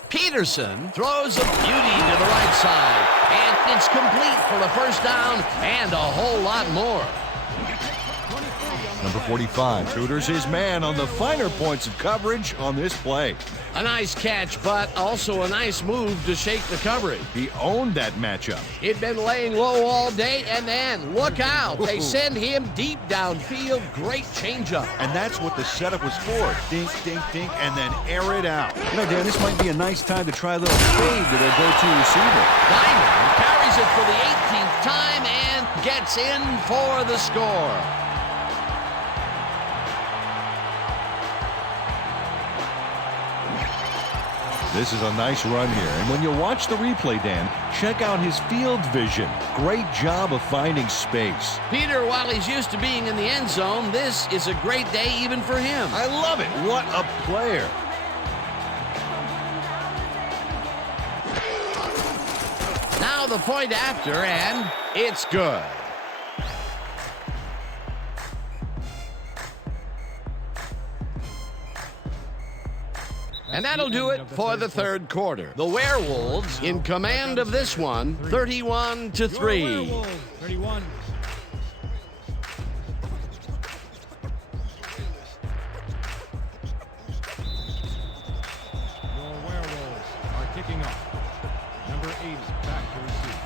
Peterson throws a beauty to the right side, and it's complete for the first down and a whole lot more. Number 45 tutors his man on the finer points of coverage on this play. A nice catch, but also a nice move to shake the coverage. He owned that matchup. He'd been laying low all day, and then, look out, they send him deep downfield. Great changeup. And that's what the setup was for. Dink, dink, dink, and then air it out. You know, Dan, this might be a nice time to try a little fade to their go-to receiver. Diamond carries it for the 18th time and gets in for the score. This is a nice run here, and when you watch the replay, Dan, check out his field vision. Great job of finding space. Peter, while he's used to being in the end zone, this is a great day even for him. I love it. What a player. Now the point after, and it's good. And that'll do it for the 3rd quarter. The Werewolves in command of this one, 31-3. Werewolves, 31. Your Werewolves are kicking off. Number 80 back to receive.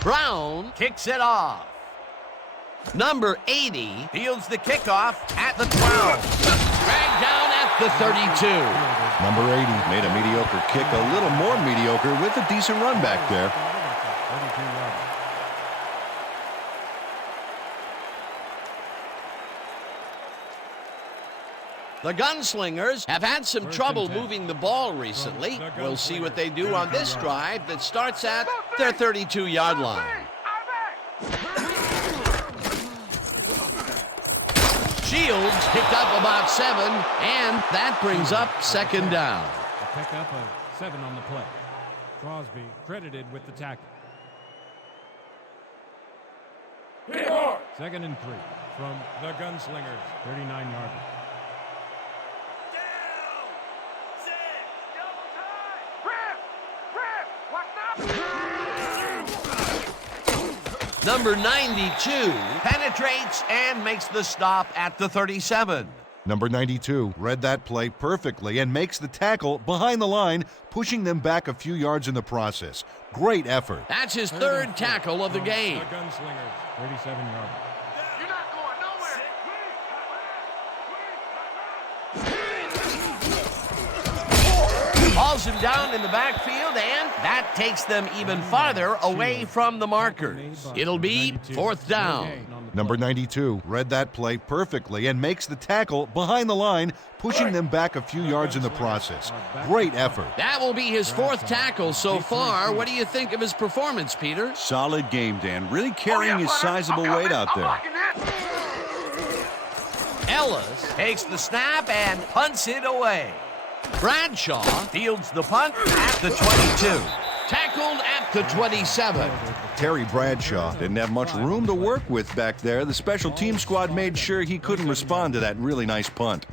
Brown kicks it off. Number 80 fields the kickoff at the 12. Dragged down at the 32. Number 80 made a mediocre kick a little more mediocre with a decent run back there. 32 yards. The Gunslingers have had some trouble moving the ball recently. We'll see what they do on this drive that starts at their 32-yard line. Shields picked up about 7, and that brings up 2nd down. A pickup of 7 on the play. Crosby credited with the tackle. 2nd and 3 from the Gunslingers, 39-yard line. Number 92 penetrates and makes the stop at the 37. Number 92 read that play perfectly and makes the tackle behind the line, pushing them back a few yards in the process. Great effort. That's his 3rd tackle of the game. The Gunslingers, 37-yard line. You're not going nowhere. Hauls him down in the backfield, and that takes them even farther away from the markers. It'll be 4th down. Number 92 read that play perfectly and makes the tackle behind the line, pushing them back a few yards in the process. Great effort. That will be his 4th tackle so far. What do you think of his performance, Peter? Solid game, Dan. Really carrying his sizable weight out there. Ellis takes the snap and punts it away. Bradshaw fields the punt at the 22. Tackled at the 27. Terry Bradshaw didn't have much room to work with back there. The special team squad made sure he couldn't respond to that really nice punt.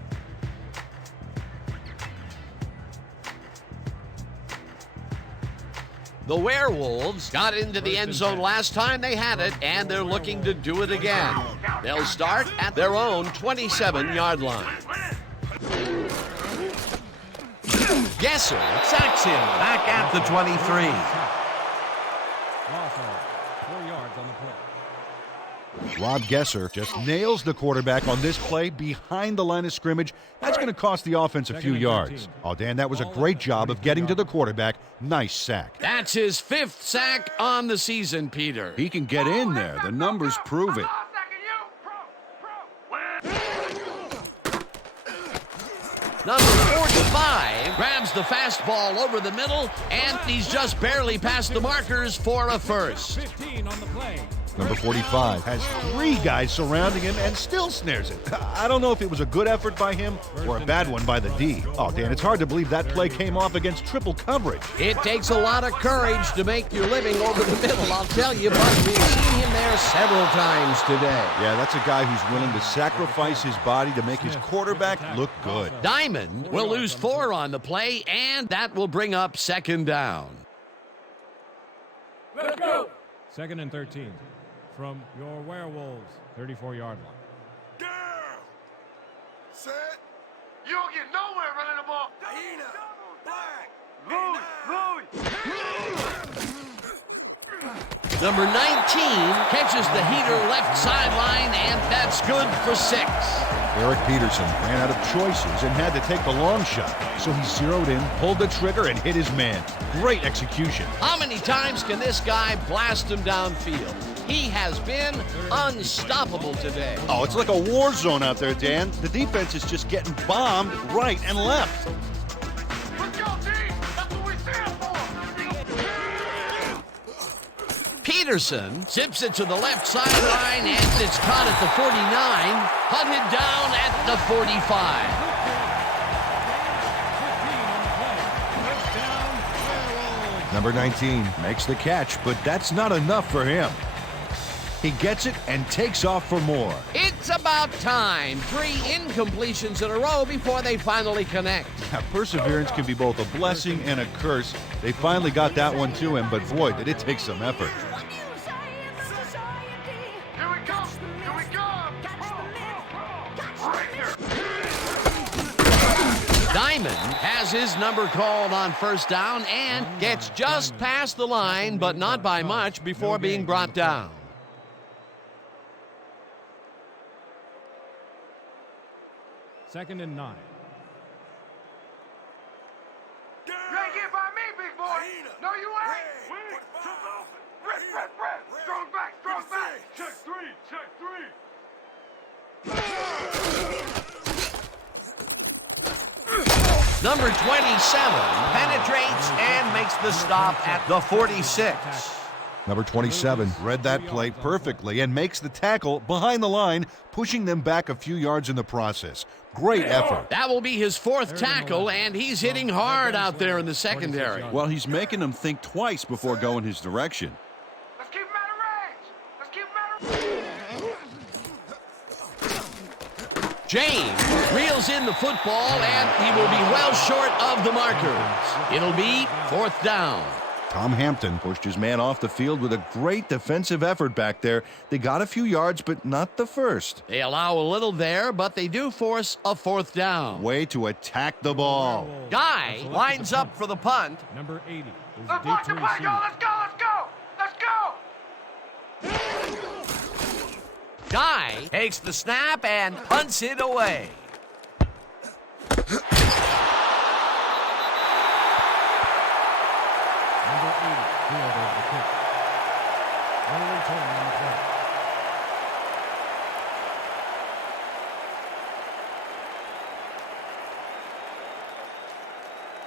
The Werewolves got into the end zone last time they had it, and they're looking to do it again. They'll start at their own 27-yard line. Gesser sacks him back at the 23. Loss of 4 yards on the play. Rob Gesser just nails the quarterback on this play behind the line of scrimmage. That's going to cost the offense a few yards. Oh, Dan, that was a great job of getting to the quarterback. Nice sack. That's his 5th sack on the season, Peter. He can get in there. The numbers prove it. Number 45 grabs the fastball over the middle, and he's just barely past the markers for a first. 15 on the play. Number 45 has 3 guys surrounding him and still snares it. I don't know if it was a good effort by him or a bad one by the D. Oh, Dan, it's hard to believe that play came off against triple coverage. It takes a lot of courage to make your living over the middle, I'll tell you, but we've seen him there several times today. Yeah, that's a guy who's willing to sacrifice his body to make his quarterback look good. Diamond will lose 4 on the play, and that will bring up second down. Let's go. 2nd and 13 from your Werewolves, 34-yard line. Down. Set. You don't get nowhere running the ball. Hyena. Black. Number 19 catches the heater left sideline, and that's good for 6. Eric Peterson ran out of choices and had to take the long shot. So he zeroed in, pulled the trigger, and hit his man. Great execution. How many times can this guy blast him downfield? He has been unstoppable today. Oh, it's like a war zone out there, Dan. The defense is just getting bombed right and left. Let's go, team. That's what we stand for. Peterson zips it to the left sideline, and it's caught at the 49, hunted down at the 45. 15 on the play. First down, Werewolves. Number 19 makes the catch, but that's not enough for him. He gets it and takes off for more. It's about time. 3 incompletions in a row before they finally connect. Now, perseverance can be both a blessing and a curse. They finally got that one to him, but boy, did it take some effort. Here we come. Here we come. Right here. Diamond has his number called on first down and gets just past the line, but not by much before being brought down. Second and 9. You ain't get by me, big boy. No, you ain't. Wait. Rip. Strong back. Check 3. Number 27 penetrates and makes the stop at the 46. Number 27 read that play perfectly and makes the tackle behind the line, pushing them back a few yards in the process. Great effort. That will be his 4th tackle, and he's hitting hard out there in the secondary. Well, he's making them think twice before going his direction. Let's keep him out of range. James reels in the football, and he will be well short of the markers. It'll be 4th down. Tom Hampton pushed his man off the field with a great defensive effort back there. They got a few yards, but not the first. They allow a little there, but they do force a 4th down. Way to attack the ball. Guy lines up for the punt. Number 80 is Let's block the play, y'all. Let's go. Guy takes the snap and punts it away. Number 80 fielded the kick. Early turn on the play.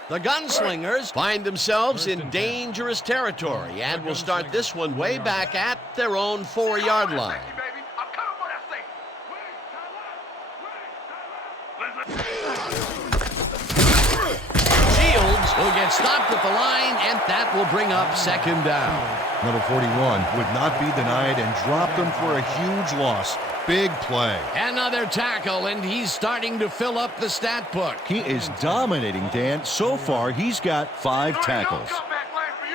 The Gunslingers find themselves in dangerous territory and will start this one way back at their own 4-yard line. Safety, baby. I'll cut him for that safety. Shields will get stopped at the line, and that will bring up second down. Number 41 would not be denied and dropped them for a huge loss. Big play. Another tackle, and he's starting to fill up the stat book. He is dominating, Dan. So far, he's got 5 tackles. No comeback line for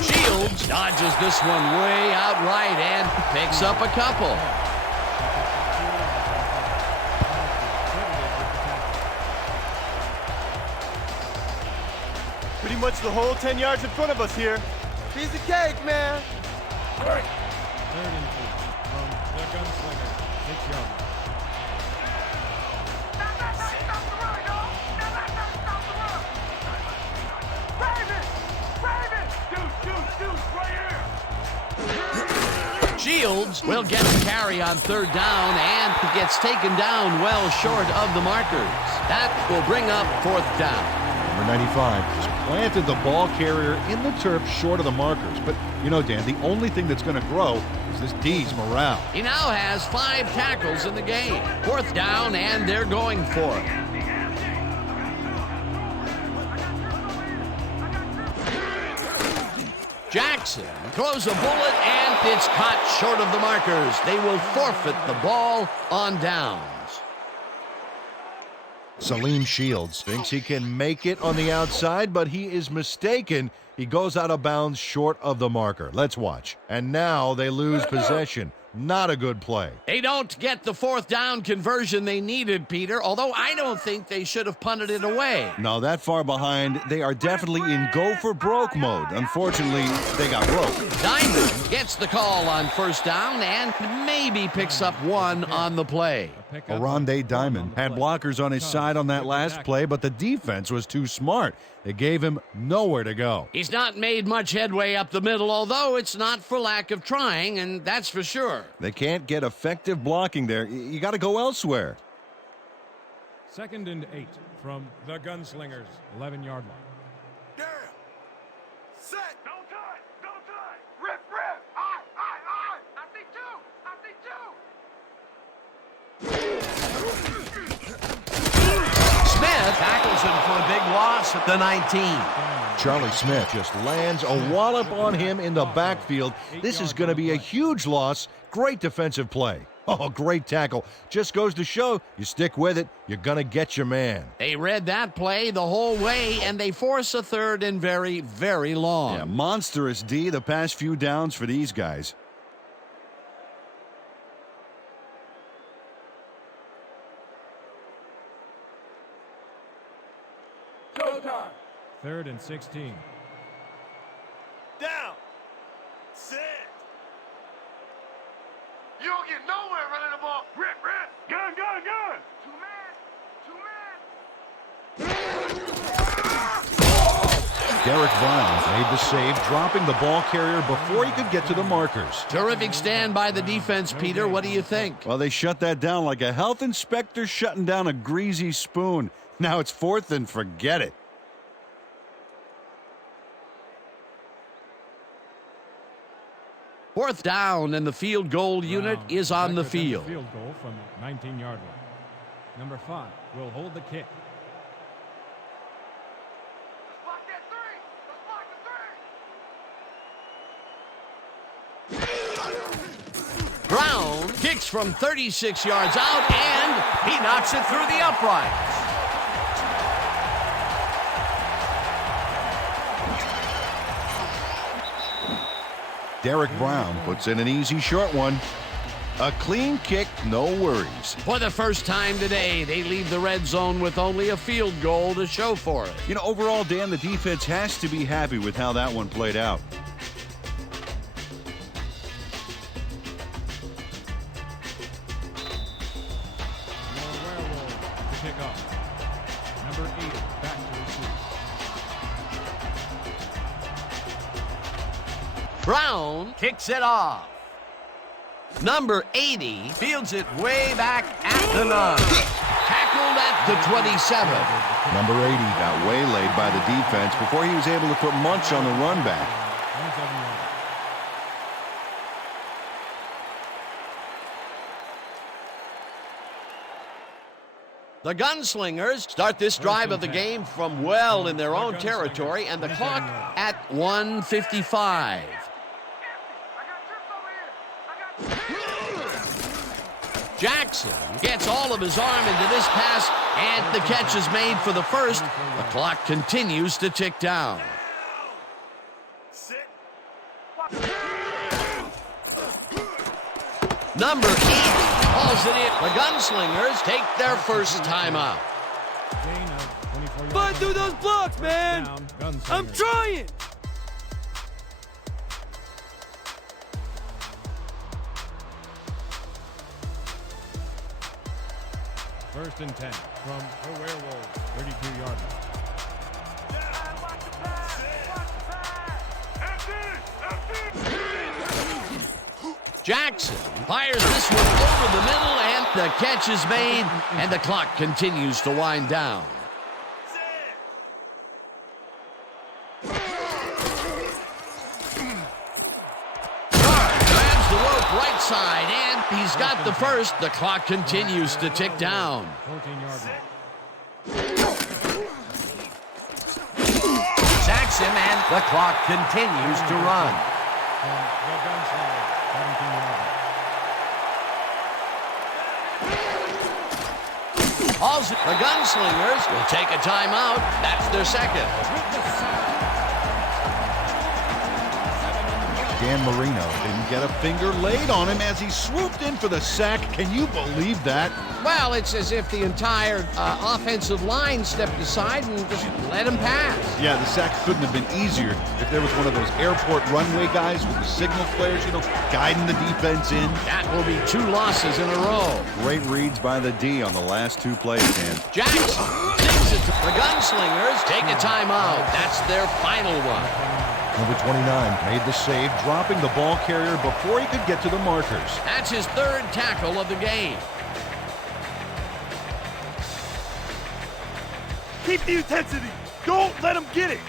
you. Shields dodges this one way outright and picks up a couple. Pretty much the whole 10 yards in front of us here. Piece of cake, man. 3rd and 8 from the Gunslinger. 6-yard line. Shields will get the carry on third down and gets taken down well short of the markers. That will bring up fourth down. Number 95 has planted the ball carrier in the turf short of the markers. But, you know, Dan, the only thing that's going to grow is this D's morale. He now has 5 tackles in the game. Fourth down, and they're going for it. Jackson throws a bullet, and it's caught short of the markers. They will forfeit the ball on downs. Salim Shields thinks he can make it on the outside, but he is mistaken. He goes out of bounds short of the marker. Let's watch. And now they lose possession. Not a good play. They don't get the fourth down conversion they needed, Peter, although I don't think they should have punted it away. Now that far behind, they are definitely in go-for-broke mode. Unfortunately, they got broke. Diamond gets the call on first down and maybe picks up 1 on the play. Oronde Diamond had blockers on his side on that last play, but the defense was too smart. It gave him nowhere to go. He's not made much headway up the middle, although it's not for lack of trying, and that's for sure. They can't get effective blocking there. You got to go elsewhere. 2nd and 8 from the Gunslingers, 11-yard line. Down. Set. Don't touch. Don't touch. Rip, rip. Aye. I see 2. Smith tackles him for a big loss at the 19. Charlie Smith just lands a wallop on him in the backfield. This is going to be a huge loss. Great defensive play. Oh, great tackle. Just goes to show you stick with it, you're going to get your man. They read that play the whole way, and they force a third and very, very long. Yeah, monstrous D the past few downs for these guys. Showtime. 3rd and 16. Down. Set. You don't get nowhere running the ball. Rip, rip. Gun. 2 man. Derek Brown made the save, dropping the ball carrier before he could get to the markers. Terrific stand by the defense, Peter. What do you think? Well, they shut that down like a health inspector shutting down a greasy spoon. Now it's 4th and forget it. Fourth down, and the field goal unit is on the field. Field goal from the 19-yard line. Number 5 will hold the kick. Let's block that 3. Brown kicks from 36 yards out, and he knocks it through the uprights. Derek Brown puts in an easy short one. A clean kick, no worries. For the first time today, they leave the red zone with only a field goal to show for it. You know, overall, Dan, the defense has to be happy with how that one played out. Werewolves to kick off. Number 8 back to receive. Brown kicks it off. Number 80 fields it way back at the 9. Tackled at the 27. Number 80 got waylaid by the defense before he was able to put much on the run back. 27 yards. The Gunslingers start this drive of the game from well in their own territory, and the clock at 1:55. Jackson gets all of his arm into this pass, and the catch is made for the first. The clock continues to tick down. Number 80 calls it in. The Gunslingers take their first timeout. Gain of 24 yards. Fight through those blocks, man. Down, Gunslingers. I'm trying. First and 10 from the Werewolves, 32-yard line. Jackson fires this one over the middle, and the catch is made, and the clock continues to wind down. Grabs the rope right side, and he's got the first. The clock continues to tick down. 14-yard line. Sacks him, and the clock continues to run. From the Gunslinger, 17-yard line. Also, the Gunslingers will take a timeout. That's their second. Dan Marino didn't get a finger laid on him as he swooped in for the sack. Can you believe that? Well, it's as if the entire offensive line stepped aside and just let him pass. Yeah, the sack couldn't have been easier if there was one of those airport runway guys with the signal flares, guiding the defense in. That will be 2 losses in a row. Great reads by the D on the last 2 plays, Dan. Jackson sings it to the Gunslingers. Take a timeout. That's their final one. Number 29 made the save, dropping the ball carrier before he could get to the markers. That's his 3rd tackle of the game. Keep the intensity. Don't let him get it.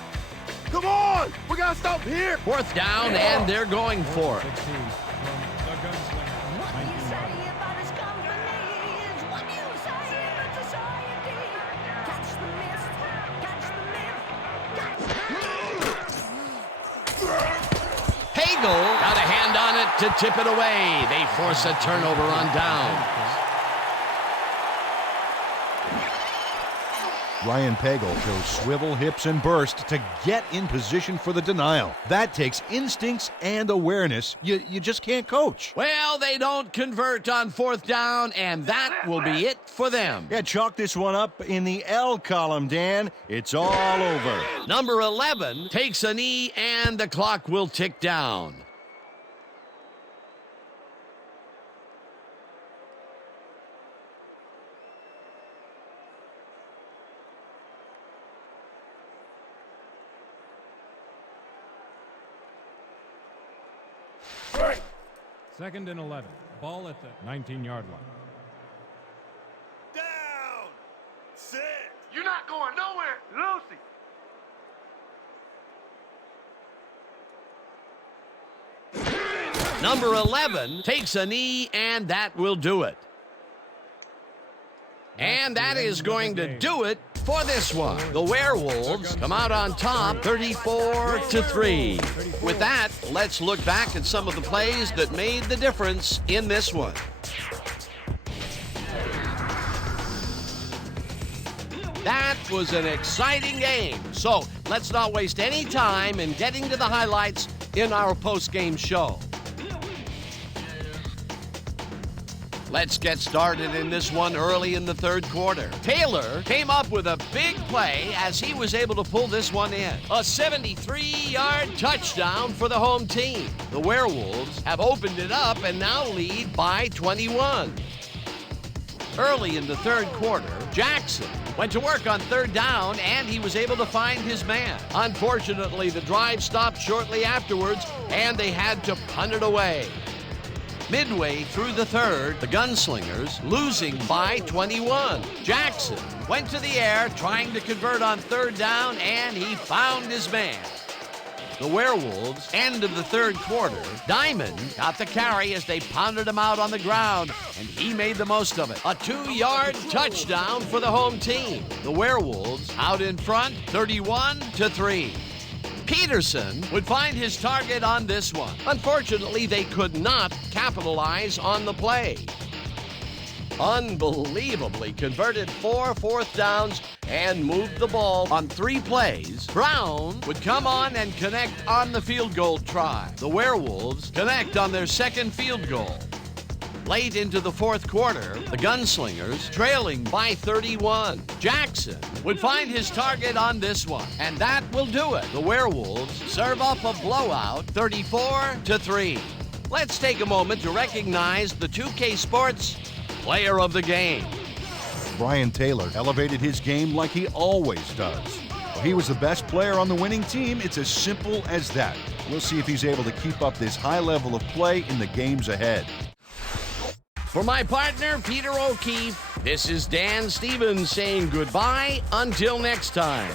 Come on. We got to stop here. 4th down, and they're going for it. 16 from the Gunslinger, 19-yard line. Hagel got a hand on it to tip it away. They force a turnover on down. Ryan Pagel shows swivel, hips, and burst to get in position for the denial. That takes instincts and awareness you just can't coach. Well, they don't convert on 4th down, and that will be it for them. Yeah, chalk this one up in the L column, Dan. It's all over. Number 11 takes a knee, and the clock will tick down. Second and 11. Ball at the 19-yard line. Down. Sit. You're not going nowhere, Lucy. Number 11 takes a knee, and that will do it. And that is going to do it for this one. The Werewolves come out on top 34-3. With that, let's look back at some of the plays that made the difference in this one. That was an exciting game. So let's not waste any time in getting to the highlights in our post-game show. Let's get started in this one early in the 3rd quarter. Taylor came up with a big play as he was able to pull this one in. A 73-yard touchdown for the home team. The Werewolves have opened it up and now lead by 21. Early in the 3rd quarter, Jackson went to work on 3rd down, and he was able to find his man. Unfortunately, the drive stopped shortly afterwards, and they had to punt it away. Midway through the 3rd, the Gunslingers losing by 21. Jackson went to the air trying to convert on 3rd down, and he found his man. The Werewolves, end of the 3rd quarter, Diamond got the carry as they pounded him out on the ground, and he made the most of it. A 2-yard touchdown for the home team. The Werewolves out in front, 31-3. Peterson would find his target on this one. Unfortunately, they could not capitalize on the play. Unbelievably converted 4 4th downs and moved the ball on 3 plays. Brown would come on and connect on the field goal try. The Werewolves connect on their 2nd field goal. Late into the 4th quarter, the Gunslingers trailing by 31. Jackson would find his target on this one, and that will do it. The Werewolves serve up a blowout, 34-3. Let's take a moment to recognize the 2K Sports Player of the Game. Brian Taylor elevated his game like he always does. Well, he was the best player on the winning team. It's as simple as that. We'll see if he's able to keep up this high level of play in the games ahead. For my partner, Peter O'Keefe, this is Dan Stevens saying goodbye until next time.